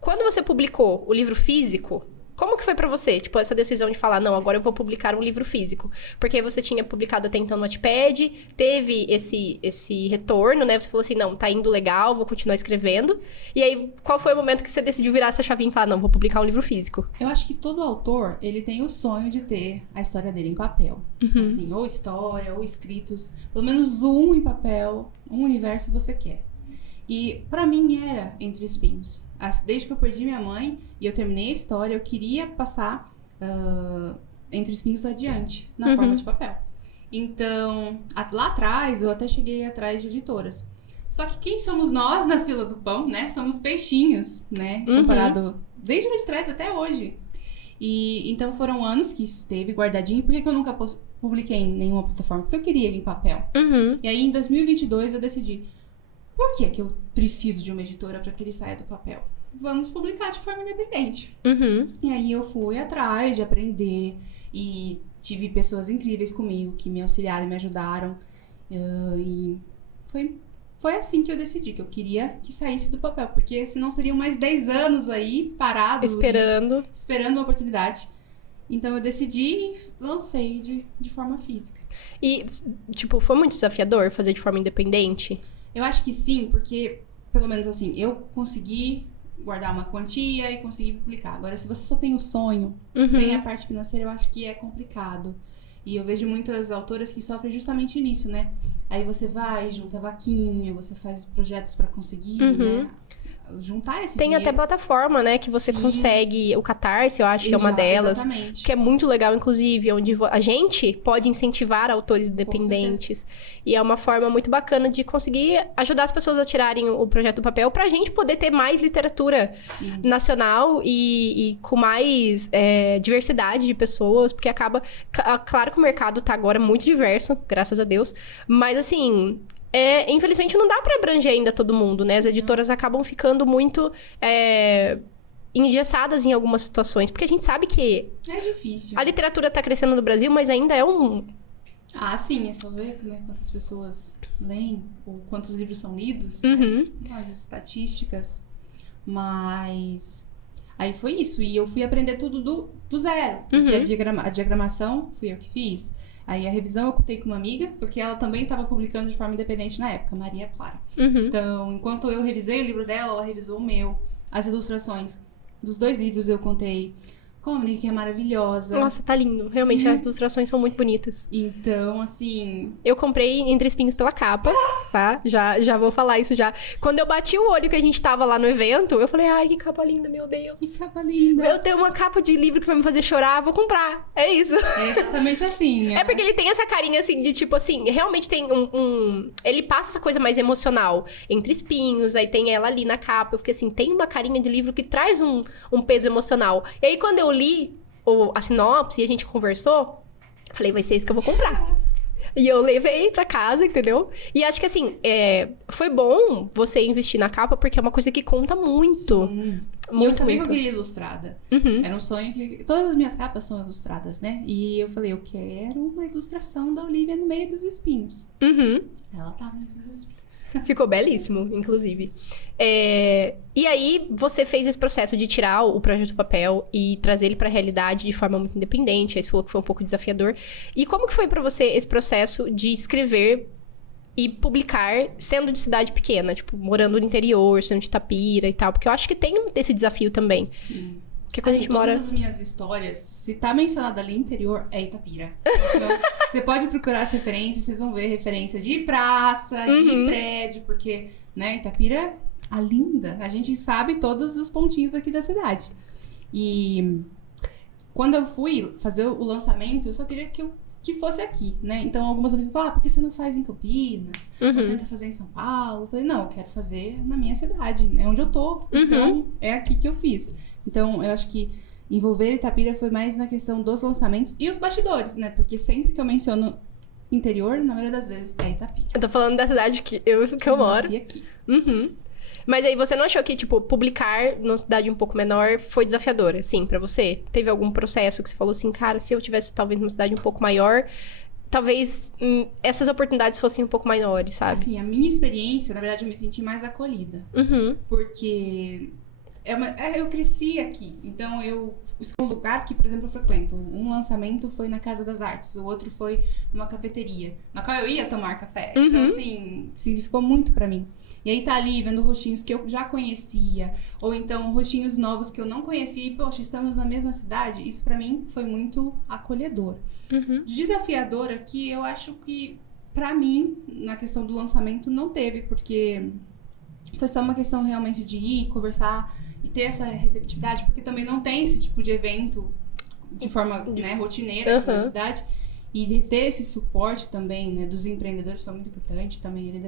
quando você publicou o livro físico, como que foi pra você? Tipo, essa decisão de falar, não, agora eu vou publicar um livro físico. Porque você tinha publicado até então no Wattpad, teve esse retorno, né? Você falou assim, não, tá indo legal, vou continuar escrevendo. E aí, qual foi o momento que você decidiu virar essa chavinha e falar, não, vou publicar um livro físico? Eu acho que todo autor, ele tem o sonho de ter a história dele em papel. Assim, ou história, ou escritos. Pelo menos um em papel, um universo você quer. E pra mim era Entre Espinhos. Desde que eu perdi minha mãe e eu terminei a história, eu queria passar Entre Espinhos adiante, na forma de papel. Então, lá atrás, eu até cheguei atrás de editoras. Só que quem somos nós na fila do pão, né? Somos peixinhos, né? Comparado desde lá de trás até hoje. E então foram anos que esteve guardadinho. Por que eu nunca publiquei em nenhuma plataforma? Porque eu queria ele em papel. Uhum. E aí, em 2022, eu decidi, por que eu preciso de uma editora para que ele saia do papel? Vamos publicar de forma independente. Uhum. E aí, eu fui atrás de aprender e tive pessoas incríveis comigo que me auxiliaram e me ajudaram. E foi assim que eu decidi, que eu queria que saísse do papel. Porque senão seriam mais 10 anos aí, parado. Esperando uma oportunidade. Então, eu decidi e lancei de forma física. E, tipo, foi muito desafiador fazer de forma independente? Eu acho que sim, porque, pelo menos assim, eu consegui guardar uma quantia e consegui publicar. Agora, se você só tem o sonho, sem a parte financeira, eu acho que é complicado. E eu vejo muitas autoras que sofrem justamente nisso, né? Aí você vai, junta vaquinha, você faz projetos pra conseguir, né? Juntar esse Tem dinheiro. até plataforma, né, que você Sim. consegue, o Catarse, eu acho que é uma delas, Exatamente. que é muito legal, inclusive, onde a gente pode incentivar autores independentes. E é uma forma muito bacana de conseguir ajudar as pessoas a tirarem o projeto do papel pra gente poder ter mais literatura nacional e com mais diversidade de pessoas, porque acaba... Claro que o mercado tá agora muito diverso, graças a Deus, mas assim... infelizmente não dá pra abranger ainda todo mundo, né? As editoras acabam ficando muito engessadas em algumas situações, porque a gente sabe que é difícil. A literatura tá crescendo no Brasil, mas ainda é um... Ah, sim, é só ver, né, quantas pessoas leem, ou quantos livros são lidos, Uhum. né? As estatísticas. Mas aí foi isso, e eu fui aprender tudo do zero, porque a diagramação fui eu que fiz. Aí a revisão eu contei com uma amiga, porque ela também estava publicando de forma independente na época, Maria Clara. Uhum. Então, enquanto eu revisei o livro dela, ela revisou o meu. As ilustrações dos 2 livros eu contei. Comedy, que é maravilhosa. Nossa, tá lindo. Realmente, as ilustrações são muito bonitas. Então, assim... Eu comprei Entre Espinhos pela capa, tá? Já vou falar isso já. Quando eu bati o olho que a gente tava lá no evento, eu falei, ai, que capa linda, meu Deus. Que capa linda. Eu tenho uma capa de livro que vai me fazer chorar, vou comprar. É isso. É exatamente assim, né? É porque ele tem essa carinha, assim, de tipo assim, realmente tem ele passa essa coisa mais emocional. Entre espinhos, aí tem ela ali na capa. Eu fiquei assim, tem uma carinha de livro que traz um peso emocional. E aí, quando eu li a sinopse e a gente conversou, falei, vai ser isso que eu vou comprar. E eu levei pra casa, entendeu? E acho que, assim, foi bom você investir na capa, porque é uma coisa que conta muito. Sim. Muito, E eu sabia muito. que eu queria ilustrada. Uhum. Era um sonho que... Todas as minhas capas são ilustradas, né? E eu falei, eu quero uma ilustração da Olivia no meio dos espinhos. Uhum. Ela tá no meio dos espinhos. Ficou belíssimo, inclusive. E aí, você fez esse processo de tirar o projeto do papel e trazer ele pra realidade de forma muito independente. Aí você falou que foi um pouco desafiador. E como que foi pra você esse processo de escrever e publicar sendo de cidade pequena? Tipo, morando no interior, sendo de Itapira e tal. Porque eu acho que tem esse desafio também. Sim. Porque quando a gente mora... Todas as minhas histórias, se tá mencionado ali interior, é Itapira. Então, você pode procurar as referências, vocês vão ver referências de praça, de prédio, porque, né, Itapira, a linda, a gente sabe todos os pontinhos aqui da cidade. E quando eu fui fazer o lançamento, eu só queria que fosse aqui, né? Então, algumas amigas falaram, por que você não faz em Campinas? Ou tenta fazer em São Paulo? Eu falei, não, eu quero fazer na minha cidade, é onde eu tô. Então, é aqui que eu fiz. Então, eu acho que envolver Itapira foi mais na questão dos lançamentos e os bastidores, né? Porque sempre que eu menciono interior, na maioria das vezes é Itapira. Eu tô falando da cidade que eu moro. Nasci aqui. Uhum. Mas aí você não achou que, tipo, publicar numa cidade um pouco menor foi desafiador, assim, pra você? Teve algum processo que você falou assim, cara, se eu tivesse talvez numa cidade um pouco maior, talvez essas oportunidades fossem um pouco menores, sabe? Assim, a minha experiência, na verdade, eu me senti mais acolhida. Uhum. Porque eu cresci aqui, então eu escolhi um lugar que, por exemplo, eu frequento. Um lançamento foi na Casa das Artes, o outro foi numa cafeteria, na qual eu ia tomar café. Então, assim, significou muito pra mim. E aí tá ali vendo rostinhos que eu já conhecia, ou então rostinhos novos que eu não conhecia, e, poxa, estamos na mesma cidade. Isso pra mim foi muito acolhedor. Desafiador aqui, eu acho que pra mim, na questão do lançamento, não teve, porque foi só uma questão realmente de ir, conversar e ter essa receptividade, porque também não tem esse tipo de evento de forma, né, rotineira aqui na cidade. E de ter esse suporte também, né, dos empreendedores foi muito importante, também ele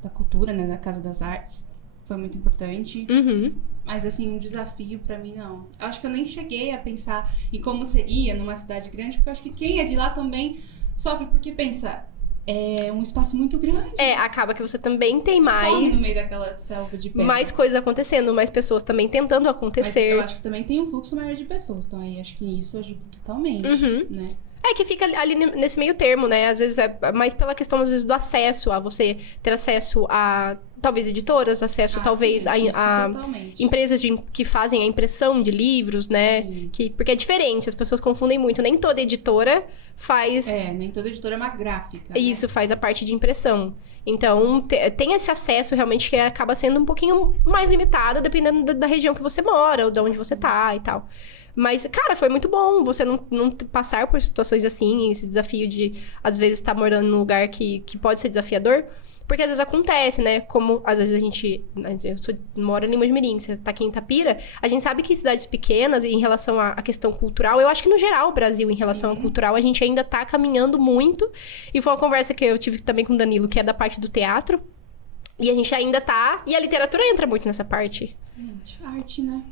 da cultura, né, da Casa das Artes. foi muito importante. Uhum. Mas, assim, um desafio pra mim, não. Eu acho que eu nem cheguei a pensar em como seria numa cidade grande, porque eu acho que quem é de lá também sofre, porque pensa, é um espaço muito grande. Acaba que você também tem Some mais... no meio daquela selva de pedra. mais coisas acontecendo, mais pessoas também tentando Mas acontecer. eu acho que também tem um fluxo maior de pessoas, então aí acho que isso ajuda totalmente, Uhum. né? Que fica ali nesse meio termo, né? Às vezes é mais pela questão, às vezes, do acesso, a você ter acesso a, talvez, editoras, acesso, talvez, sim, isso a totalmente. empresas que fazem a impressão de livros, né? Sim. Porque é diferente, as pessoas confundem muito. Nem toda editora faz... Nem toda editora é uma gráfica, Isso, faz a parte de impressão. Então, tem esse acesso realmente que acaba sendo um pouquinho mais limitado, dependendo da região que você mora, ou de onde você tá e tal. Mas, cara, foi muito bom você não passar por situações assim, esse desafio de, às vezes, estar morando num lugar que pode ser desafiador. Porque às vezes acontece, né? Como às vezes eu moro em Mojimirim, você tá aqui em Itapira, a gente sabe que cidades pequenas, em relação à questão cultural, eu acho que no geral o Brasil, em relação ao cultural, a gente ainda tá caminhando muito. E foi uma conversa que eu tive também com o Danilo, que é da parte do teatro. E a gente ainda tá... E a literatura entra muito nessa parte. Arte, né?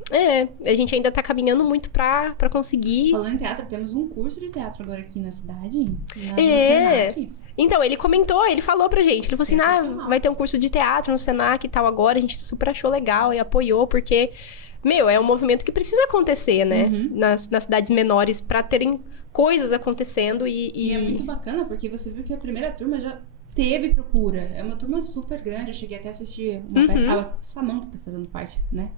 A gente ainda tá caminhando muito pra conseguir... Falando em teatro, temos um curso de teatro agora aqui na cidade. No Senac. Então, ele comentou, ele falou pra gente. Ele falou assim, vai ter um curso de teatro no Senac e tal agora. A gente super achou legal e apoiou, porque... é um movimento que precisa acontecer, né? Uhum. Nas cidades menores, pra terem coisas acontecendo E é muito bacana, porque você viu que a primeira turma já teve procura. É uma turma super grande. Eu cheguei até a assistir uma peça. A Samantha tá fazendo parte, né?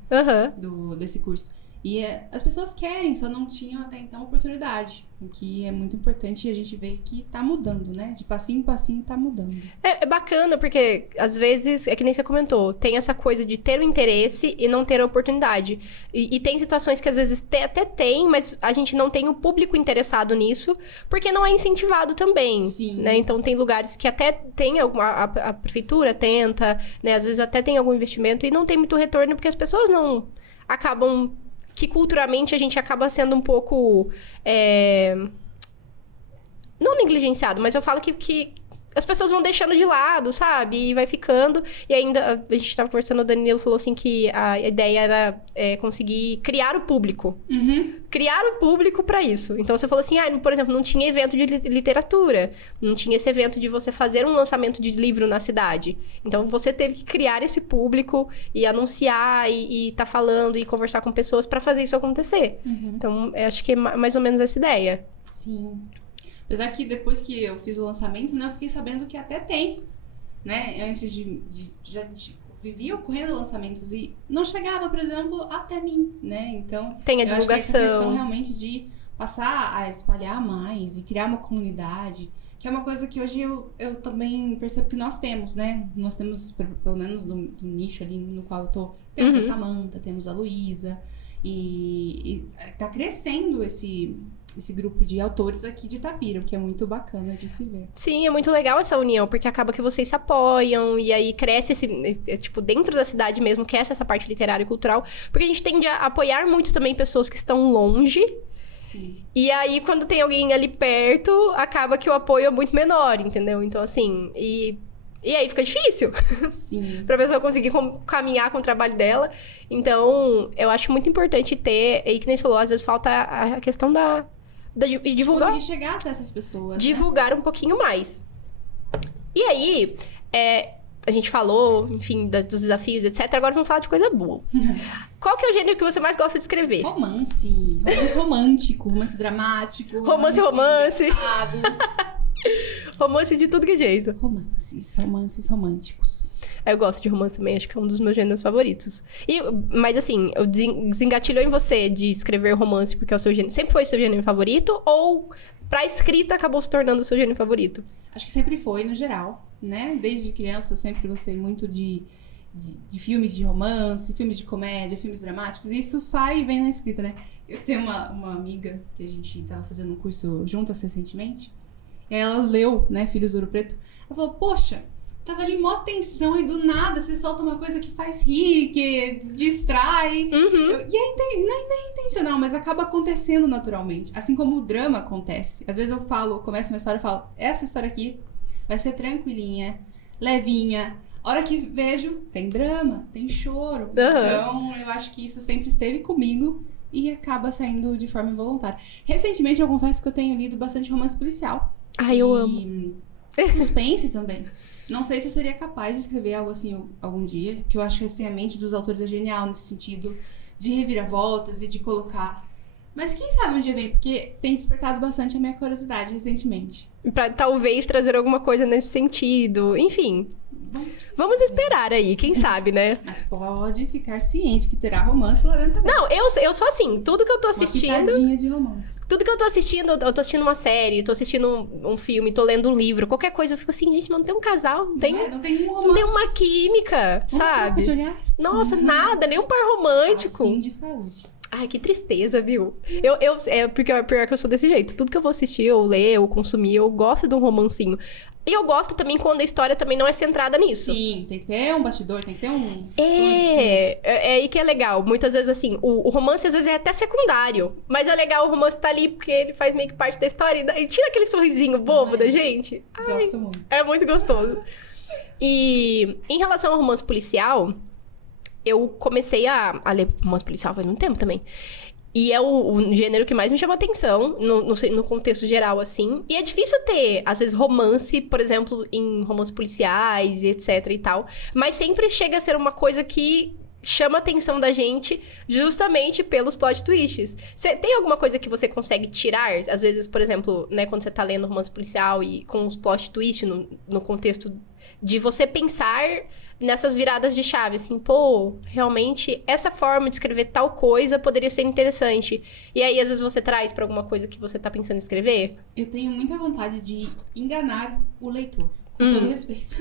Desse curso. E as pessoas querem, só não tinham até então oportunidade. O que é muito importante a gente ver que tá mudando, né? De passinho em passinho tá mudando. É bacana, porque às vezes, é que nem você comentou, tem essa coisa de ter o interesse e não ter a oportunidade. E tem situações que às vezes até tem, mas a gente não tem o público interessado nisso, porque não é incentivado também. Sim. Né? Então tem lugares que até tem a prefeitura tenta, né? Às vezes até tem algum investimento e não tem muito retorno, porque as pessoas não acabam... que culturalmente a gente acaba sendo um pouco... não negligenciado, mas eu falo que as pessoas vão deixando de lado, sabe? E vai ficando. E ainda, a gente tava conversando, o Danilo falou assim que a ideia era conseguir criar o público. Uhum. Criar o público pra isso. Então, você falou assim, por exemplo, não tinha evento de literatura. Não tinha esse evento de você fazer um lançamento de livro na cidade. Então, você teve que criar esse público e anunciar e tá falando e conversar com pessoas pra fazer isso acontecer. Uhum. Então, eu acho que é mais ou menos essa ideia. Sim. Apesar que depois que eu fiz o lançamento, né, eu fiquei sabendo que até tem, né? Antes já vivia ocorrendo lançamentos e não chegava, por exemplo, até mim, né? Então, tem a eu divulgação. acho que essa questão realmente de passar a espalhar mais e criar uma comunidade, que é uma coisa que hoje eu também percebo que nós temos, né? Nós temos, pelo menos no nicho ali no qual eu tô, temos a Samantha, temos a Luísa, e tá crescendo esse grupo de autores aqui de Itapira, o que é muito bacana de se ver. Sim, é muito legal essa união, porque acaba que vocês se apoiam, e aí cresce tipo, dentro da cidade mesmo, cresce essa parte literária e cultural, porque a gente tende a apoiar muito também pessoas que estão longe. Sim. E aí, quando tem alguém ali perto, acaba que o apoio é muito menor, entendeu? Então, assim, e aí fica difícil. Sim. Pra pessoa conseguir caminhar com o trabalho dela. Então, eu acho muito importante ter, e que nem você falou, às vezes falta a questão de divulgar. Conseguir chegar até essas pessoas. Divulgar um pouquinho mais. E aí, a gente falou, enfim, dos desafios, etc. Agora vamos falar de coisa boa. Qual que é o gênero que você mais gosta de escrever? Romance. Romance romântico, romance dramático. Romance. engraçado. Romance de tudo que é jeito. Romances românticos. Eu gosto de romance também, acho que é um dos meus gêneros favoritos. Mas assim, desengatilhou em você de escrever romance porque é o seu gênero. Sempre foi o seu gênero favorito? Ou pra escrita acabou se tornando o seu gênero favorito? Acho que sempre foi, no geral, né? Desde criança eu sempre gostei muito de filmes de romance, filmes de comédia, filmes dramáticos. E isso sai e vem na escrita, né? Eu tenho uma amiga que a gente tava fazendo um curso juntas recentemente. E aí ela leu, né, Filhos do Ouro Preto. Ela falou, poxa, tava ali mó tensão e do nada você solta uma coisa que faz rir, que distrai. E não é intencional, mas acaba acontecendo naturalmente. Assim como o drama acontece. Às vezes eu começo uma história e falo, essa história aqui vai ser tranquilinha, levinha. hora que vejo, tem drama, tem choro. Então, eu acho que isso sempre esteve comigo e acaba saindo de forma involuntária. Recentemente, eu confesso que eu tenho lido bastante romance policial. Ai, eu amo. Suspense também. Não sei se eu seria capaz de escrever algo assim algum dia, que eu acho que assim, a mente dos autores é genial nesse sentido de reviravoltas e de colocar... Mas quem sabe um dia vem, porque tem despertado bastante a minha curiosidade recentemente. Pra talvez trazer alguma coisa nesse sentido. Enfim, vamos esperar aí, quem sabe, né? Mas pode ficar ciente que terá romance lá dentro também. Não, eu sou assim, tudo que eu tô assistindo... Uma pitadinha de romance. Tudo que eu tô assistindo uma série, tô assistindo um filme, tô lendo um livro, qualquer coisa, eu fico assim, gente, mas não tem um casal, não tem um romance. Não tem uma química, sabe? De olhar. Nossa, nada, nem um par romântico. Assim de saúde. Ai, que tristeza, viu? Porque pior que eu sou desse jeito. Tudo que eu vou assistir, ou ler, ou consumir, eu gosto de um romancinho. E eu gosto também quando a história também não é centrada nisso. Sim, tem que ter um bastidor, tem que ter um... É aí que é legal. Muitas vezes, assim, o romance às vezes é até secundário. Mas é legal o romance tá ali porque ele faz meio que parte da história. E tira aquele sorrisinho bobo da gente. Gosto muito. É muito gostoso. E em relação ao romance policial... Eu comecei a ler romance policial faz muito tempo também. E é o gênero que mais me chama atenção, no contexto geral, assim. E é difícil ter, às vezes, romance, por exemplo, em romances policiais, etc e tal. Mas sempre chega a ser uma coisa que chama a atenção da gente justamente pelos plot twists. Tem alguma coisa que você consegue tirar? Às vezes, por exemplo, né, quando você tá lendo romance policial e com os plot twists no contexto de você pensar... nessas viradas de chave, assim, pô, realmente, essa forma de escrever tal coisa poderia ser interessante. E aí, às vezes, você traz pra alguma coisa que você tá pensando em escrever? Eu tenho muita vontade de enganar o leitor, com todo respeito.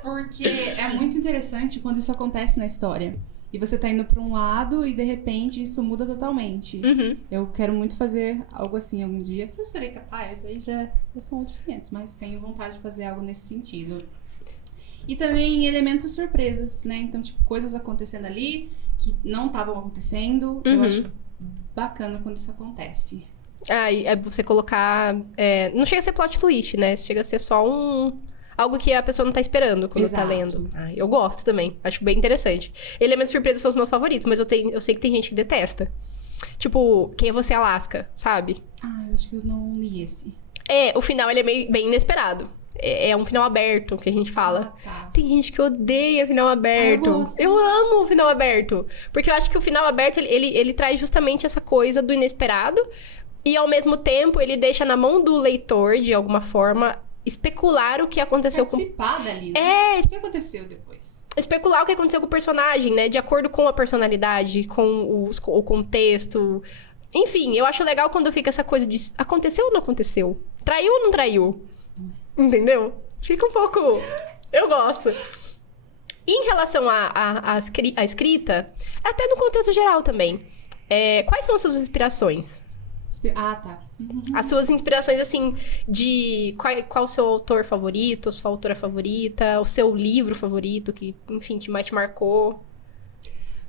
Porque é muito interessante quando isso acontece na história. E você tá indo pra um lado e, de repente, isso muda totalmente. Eu quero muito fazer algo assim algum dia. Se eu serei capaz, aí já são outros 500, mas tenho vontade de fazer algo nesse sentido. E também elementos surpresas, né? Então, tipo, coisas acontecendo ali que não estavam acontecendo. Eu acho bacana quando isso acontece. E é você colocar... não chega a ser plot twist, né? Chega a ser só algo que a pessoa não tá esperando quando tá lendo. Eu gosto também. Acho bem interessante. Elementos surpresas são os meus favoritos, mas eu sei que tem gente que detesta. Tipo, Quem é Você, Alaska, sabe? Eu acho que eu não li esse. O final ele é bem inesperado. É um final aberto que a gente fala. Tá. Tem gente que odeia final aberto. Eu gosto. Eu amo o final aberto. Porque eu acho que o final aberto, ele traz justamente essa coisa do inesperado. E, ao mesmo tempo, ele deixa na mão do leitor, de alguma forma, especular o que aconteceu Participar dali, né? O que aconteceu depois? Especular o que aconteceu com o personagem, né? De acordo com a personalidade, com o contexto. Enfim, eu acho legal quando fica essa coisa de... Aconteceu ou não aconteceu? Traiu ou não traiu? Entendeu? Fica um pouco... Eu gosto. E em relação à escrita, até no contexto geral também, quais são as suas inspirações? Tá. As suas inspirações, assim, de qual o seu autor favorito, sua autora favorita, o seu livro favorito que, enfim, mais te marcou?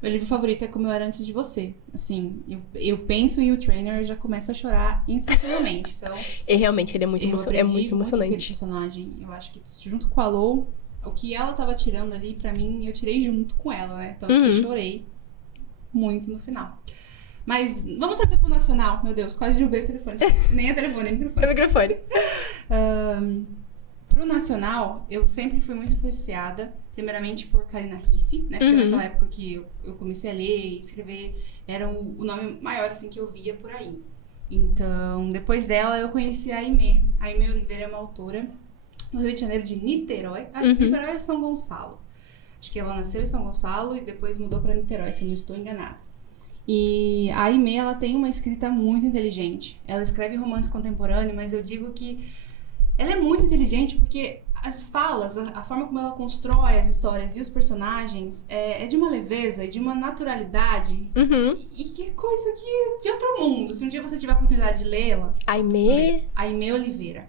Meu livro favorito é Como Eu Era Antes de Você. Assim, eu penso em o Trainer e já começo a chorar instantaneamente. Então, E realmente, ele é muito emocionante. Aquele personagem. Eu acho que junto com a Lou, o que ela tava tirando ali, pra mim, eu tirei junto com ela, né? Então, eu chorei muito no final. Mas vamos trazer pro nacional. Meu Deus, quase derrubei o telefone. Nem é telefone, nem microfone. É o microfone. Pro nacional, eu sempre fui muito influenciada, primeiramente por Karina Ricci, né? Porque naquela época que eu comecei a ler e escrever, era o nome maior, assim, que eu via por aí. Então, depois dela, eu conheci a Aimee. A Aimee Oliveira é uma autora no Rio de Janeiro, de Niterói. Acho que Niterói é São Gonçalo. Acho que ela nasceu em São Gonçalo e depois mudou pra Niterói, se eu não estou enganada. E a Aimee, ela tem uma escrita muito inteligente. Ela escreve romance contemporâneo, mas eu digo que ela é muito inteligente porque as falas, a forma como ela constrói as histórias e os personagens é de uma leveza e de uma naturalidade. E que coisa que de outro mundo. Se um dia você tiver a oportunidade de lê-la... Aimee Oliveira.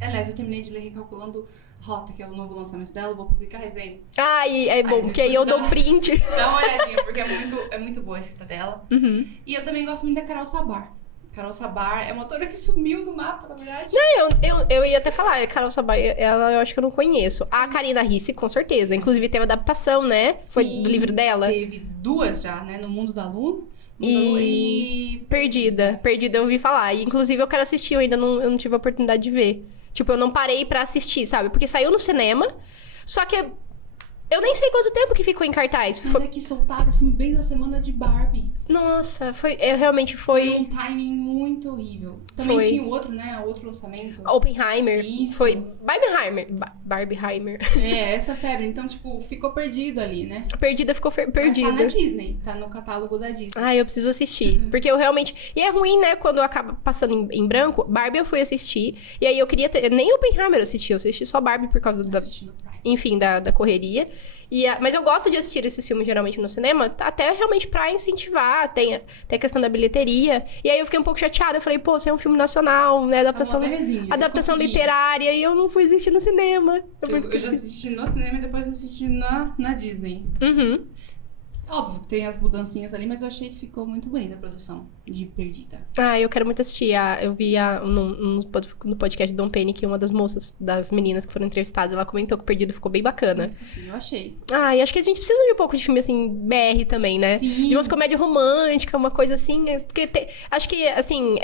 Aliás, eu terminei de ler Recalculando Rota, que é o novo lançamento dela. Eu vou publicar resenha. É bom, porque aí eu dou print. Dá uma olhadinha, porque é muito boa a escrita dela. E eu também gosto muito da Carol Sabar. Carol Sabar é uma autora que sumiu do mapa, na verdade. Eu ia até falar, a Carol Sabar, ela eu acho que eu não conheço. A Karina Risse, com certeza. Inclusive teve adaptação, né? Foi do livro dela. Teve 2 já, né? No Mundo do Aluno. E Perdida. Perdida eu ouvi falar. E, inclusive eu quero assistir, eu não tive a oportunidade de ver. Tipo, eu não parei pra assistir, sabe? Porque saiu no cinema, só que eu nem sei quanto tempo que ficou em cartaz. Mas é que soltaram o filme bem na semana de Barbie. Nossa, realmente foi... Foi um timing muito horrível. Também tinha o outro, né? Outro lançamento. Oppenheimer. Isso. Foi Barbieheimer. É, essa febre. Então, tipo, ficou perdido ali, né? Perdida ficou perdida. Mas tá na Disney. Tá no catálogo da Disney. Ah, eu preciso assistir. Porque eu realmente... E é ruim, né? Quando acaba passando em branco. Barbie eu fui assistir. E aí eu queria ter... Nem Oppenheimer eu assisti. Eu assisti só Barbie por causa da... Enfim, da correria. Mas eu gosto de assistir esses filmes, geralmente, no cinema, até realmente pra incentivar, tem a questão da bilheteria. E aí eu fiquei um pouco chateada, eu falei, pô, você é um filme nacional, né, adaptação literária, e eu não fui assistir no cinema. Eu já assisti no cinema e depois assisti na Disney. Uhum. Óbvio que tem as mudancinhas ali, mas eu achei que ficou muito bonita a produção de Perdida. Ah, eu quero muito assistir. Eu vi no podcast do Dom Penny que uma das meninas que foram entrevistadas, ela comentou que Perdido ficou bem bacana. Muito fofinho, eu achei. Ah, e acho que a gente precisa de um pouco de filme, assim, BR também, né? Sim. De umas comédia romântica, uma coisa assim. Porque acho que, assim,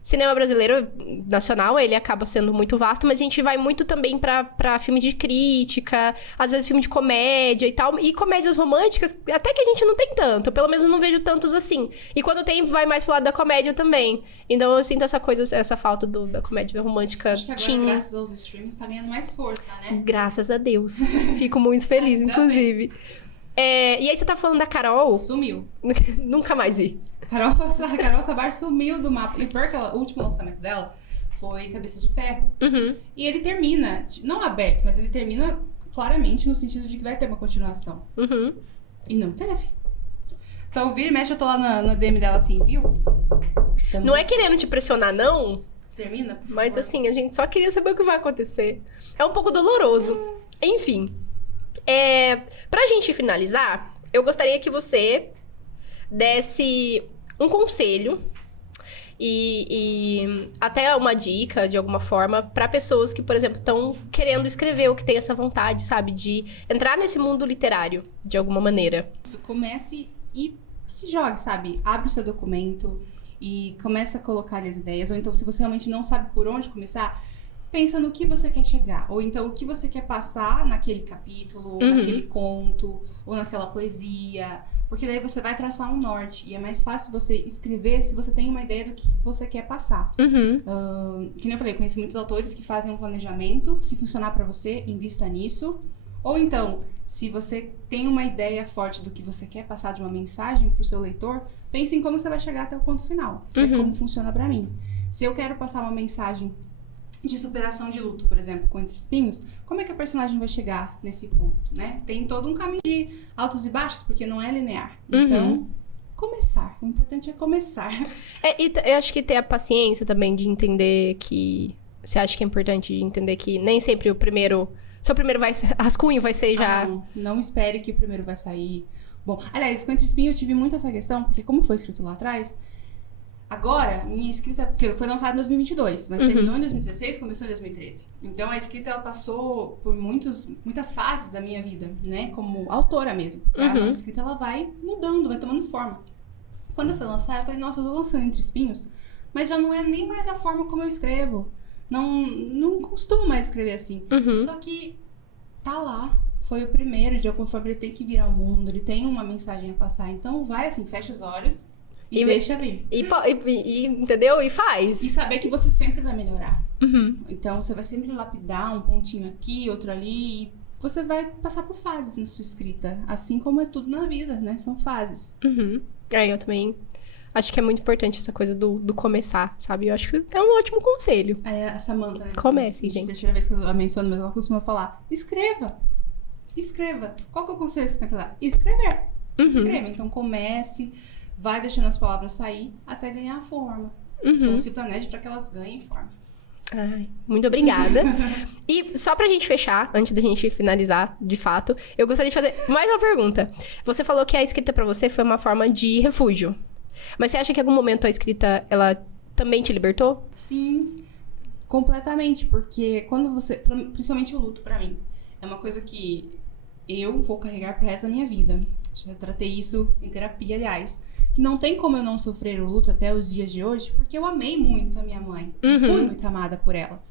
cinema brasileiro nacional, ele acaba sendo muito vasto, mas a gente vai muito também pra filmes de crítica, às vezes filme de comédia e tal. E comédias românticas, até que a gente não tem tanto. Pelo menos eu não vejo tantos assim. E quando tem, vai mais pro lado da comédia também. Então eu sinto essa falta da comédia romântica. Acho que agora, graças aos streams, tá ganhando mais força, né? Graças a Deus. Fico muito feliz, inclusive. E aí você tá falando da Carol? Sumiu. Nunca mais vi. Carol Sabar sumiu do mapa. E pior que o último lançamento dela foi Cabeça de Ferro. Uhum. E ele termina, não aberto, mas ele termina claramente no sentido de que vai ter uma continuação. Uhum. E não teve. Então, vira e mexe, eu tô lá na DM dela assim, viu? Não é querendo te pressionar, não. Termina, por Mas favor. assim, a gente só queria saber o que vai acontecer. É um pouco doloroso. Enfim. Pra gente finalizar, eu gostaria que você desse um conselho e até uma dica, de alguma forma, pra pessoas que, por exemplo, estão querendo escrever ou que têm essa vontade, sabe? De entrar nesse mundo literário, de alguma maneira. Comece e se jogue, sabe? Abre o seu documento e começa a colocar as ideias. Ou então, se você realmente não sabe por onde começar, pensa no que você quer chegar. Ou então, o que você quer passar naquele capítulo, ou naquele conto, ou naquela poesia. Porque daí você vai traçar um norte. E é mais fácil você escrever se você tem uma ideia do que você quer passar. Que nem eu falei, eu conheci muitos autores que fazem um planejamento. Se funcionar pra você, invista nisso. Ou então, se você tem uma ideia forte do que você quer passar de uma mensagem pro seu leitor, pense em como você vai chegar até o ponto final. Que é como funciona pra mim. Se eu quero passar uma mensagem de superação de luto, por exemplo, com Entre Espinhos, como é que a personagem vai chegar nesse ponto, né? Tem todo um caminho de altos e baixos, porque não é linear. Então, começar. O importante é começar. E eu acho que ter a paciência também de entender que... Você acha que é importante de entender que nem sempre o primeiro... Seu primeiro rascunho vai ser já... Não espere que o primeiro vai sair... Bom, aliás, com Entre Espinhos eu tive muito essa questão, porque como foi escrito lá atrás... Agora, minha escrita... Porque foi lançada em 2022, mas terminou em 2016, começou em 2013. Então, a escrita, ela passou por muitas fases da minha vida, né? Como autora mesmo. Porque a nossa escrita, ela vai mudando, vai tomando forma. Quando eu fui lançar, eu falei, nossa, eu tô lançando Entre Espinhos, mas já não é nem mais a forma como eu escrevo. Não costumo mais escrever assim. Só que tá lá. Foi o primeiro, de alguma forma, ele tem que virar o mundo, ele tem uma mensagem a passar. Então, vai assim, fecha os olhos... E deixa vir. Entendeu? E faz. E saber que você sempre vai melhorar. Então, você vai sempre lapidar um pontinho aqui, outro ali. E você vai passar por fases na sua escrita. Assim como é tudo na vida, né? São fases. Eu também acho que é muito importante essa coisa do começar, sabe? Eu acho que é um ótimo conselho. A Samantha, né? Comece, gente. Terceira vez que eu menciono, mas ela costuma falar. Escreva. Escreva. Qual que é o conselho que você tem pra dar? Escrever. Escreva. Então, comece... Vai deixando as palavras sair até ganhar forma. Então, se planeje para que elas ganhem forma. Ai, muito obrigada. E só pra gente fechar, antes da gente finalizar, de fato, eu gostaria de fazer mais uma pergunta. Você falou que a escrita pra você foi uma forma de refúgio, Mas você acha que em algum momento a escrita, ela também te libertou? Sim, completamente, porque quando você... Principalmente o luto, pra mim, é uma coisa que eu vou carregar pro resto da minha vida. Já tratei isso em terapia, aliás. Que não tem como eu não sofrer o luto até os dias de hoje, porque eu amei muito a minha mãe. Fui muito amada por ela.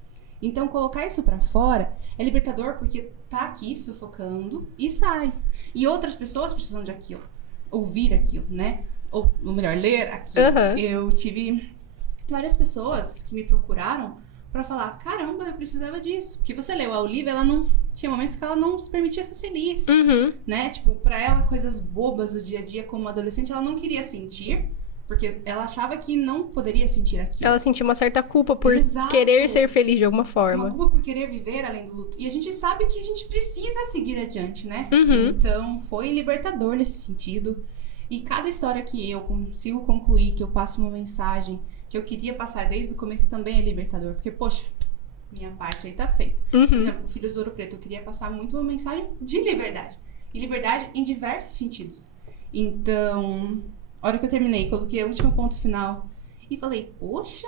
Então, colocar isso pra fora é libertador, porque tá aqui sufocando e sai. E outras pessoas precisam de aquilo. Ouvir aquilo, né? Ou melhor, ler aquilo. Eu tive várias pessoas que me procuraram pra falar, caramba, eu precisava disso. Porque você leu a Olivia, ela não... Tinha momentos que ela não se permitia ser feliz, né? Tipo, pra ela, coisas bobas do dia a dia como adolescente, ela não queria sentir, porque ela achava que não poderia sentir aquilo. Ela sentiu uma certa culpa por querer ser feliz de alguma forma. Uma culpa por querer viver além do luto. E a gente sabe que a gente precisa seguir adiante, né? Então, foi libertador nesse sentido. E cada história que eu consigo concluir, que eu passo uma mensagem que eu queria passar desde o começo, também é libertador. Porque, poxa, minha parte aí tá feita. Por exemplo, Filhos do Ouro Preto, eu queria passar muito uma mensagem de liberdade. E liberdade em diversos sentidos. Então, a hora que eu terminei, coloquei o último ponto final e falei, poxa,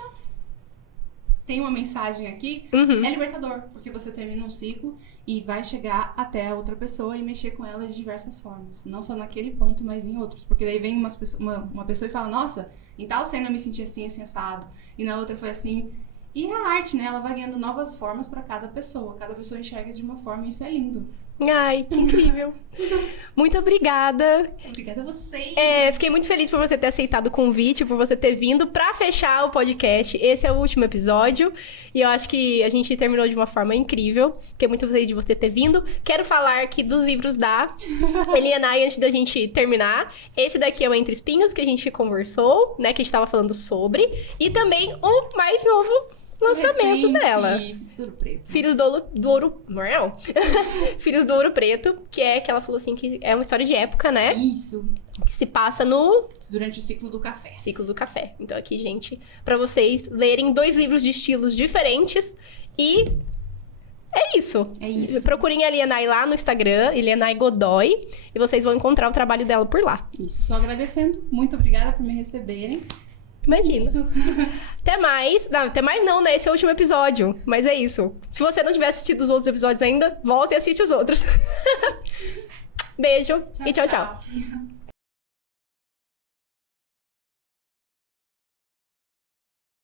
tem uma mensagem aqui, é libertador, porque você termina um ciclo e vai chegar até a outra pessoa e mexer com ela de diversas formas. Não só naquele ponto, mas em outros. Porque daí vem uma pessoa e fala, nossa, em tal cena eu me senti assim, assim, assado. E na outra foi assim. E a arte, né? Ela vai ganhando novas formas pra cada pessoa. Cada pessoa enxerga de uma forma e isso é lindo. Ai, que incrível. Muito obrigada. Obrigada a vocês. Fiquei muito feliz por você ter aceitado o convite, por você ter vindo pra fechar o podcast. Esse é o último episódio e eu acho que a gente terminou de uma forma incrível. Fiquei muito feliz de você ter vindo. Quero falar aqui dos livros da Eliana antes da gente terminar. Esse daqui é o Entre Espinhos, que a gente conversou, né? Que a gente tava falando sobre. E também o mais novo lançamento dela. Filhos do Ouro Preto. Filhos do Ouro Preto, que é que ela falou assim que é uma história de época, né? Isso. Que se passa no Durante o ciclo do café. ciclo do café. Então aqui, gente, pra vocês lerem 2 livros de estilos diferentes e é isso. É isso. Procurem a Elianai lá no Instagram, Elianai Godoy, e vocês vão encontrar o trabalho dela por lá. Isso, só agradecendo. Muito obrigada por me receberem. Imagina. Isso. Até mais. Não, até mais não, né? Esse é o último episódio. Mas é isso. Se você não tiver assistido os outros episódios ainda, volta e assiste os outros. Beijo e tchau, tchau.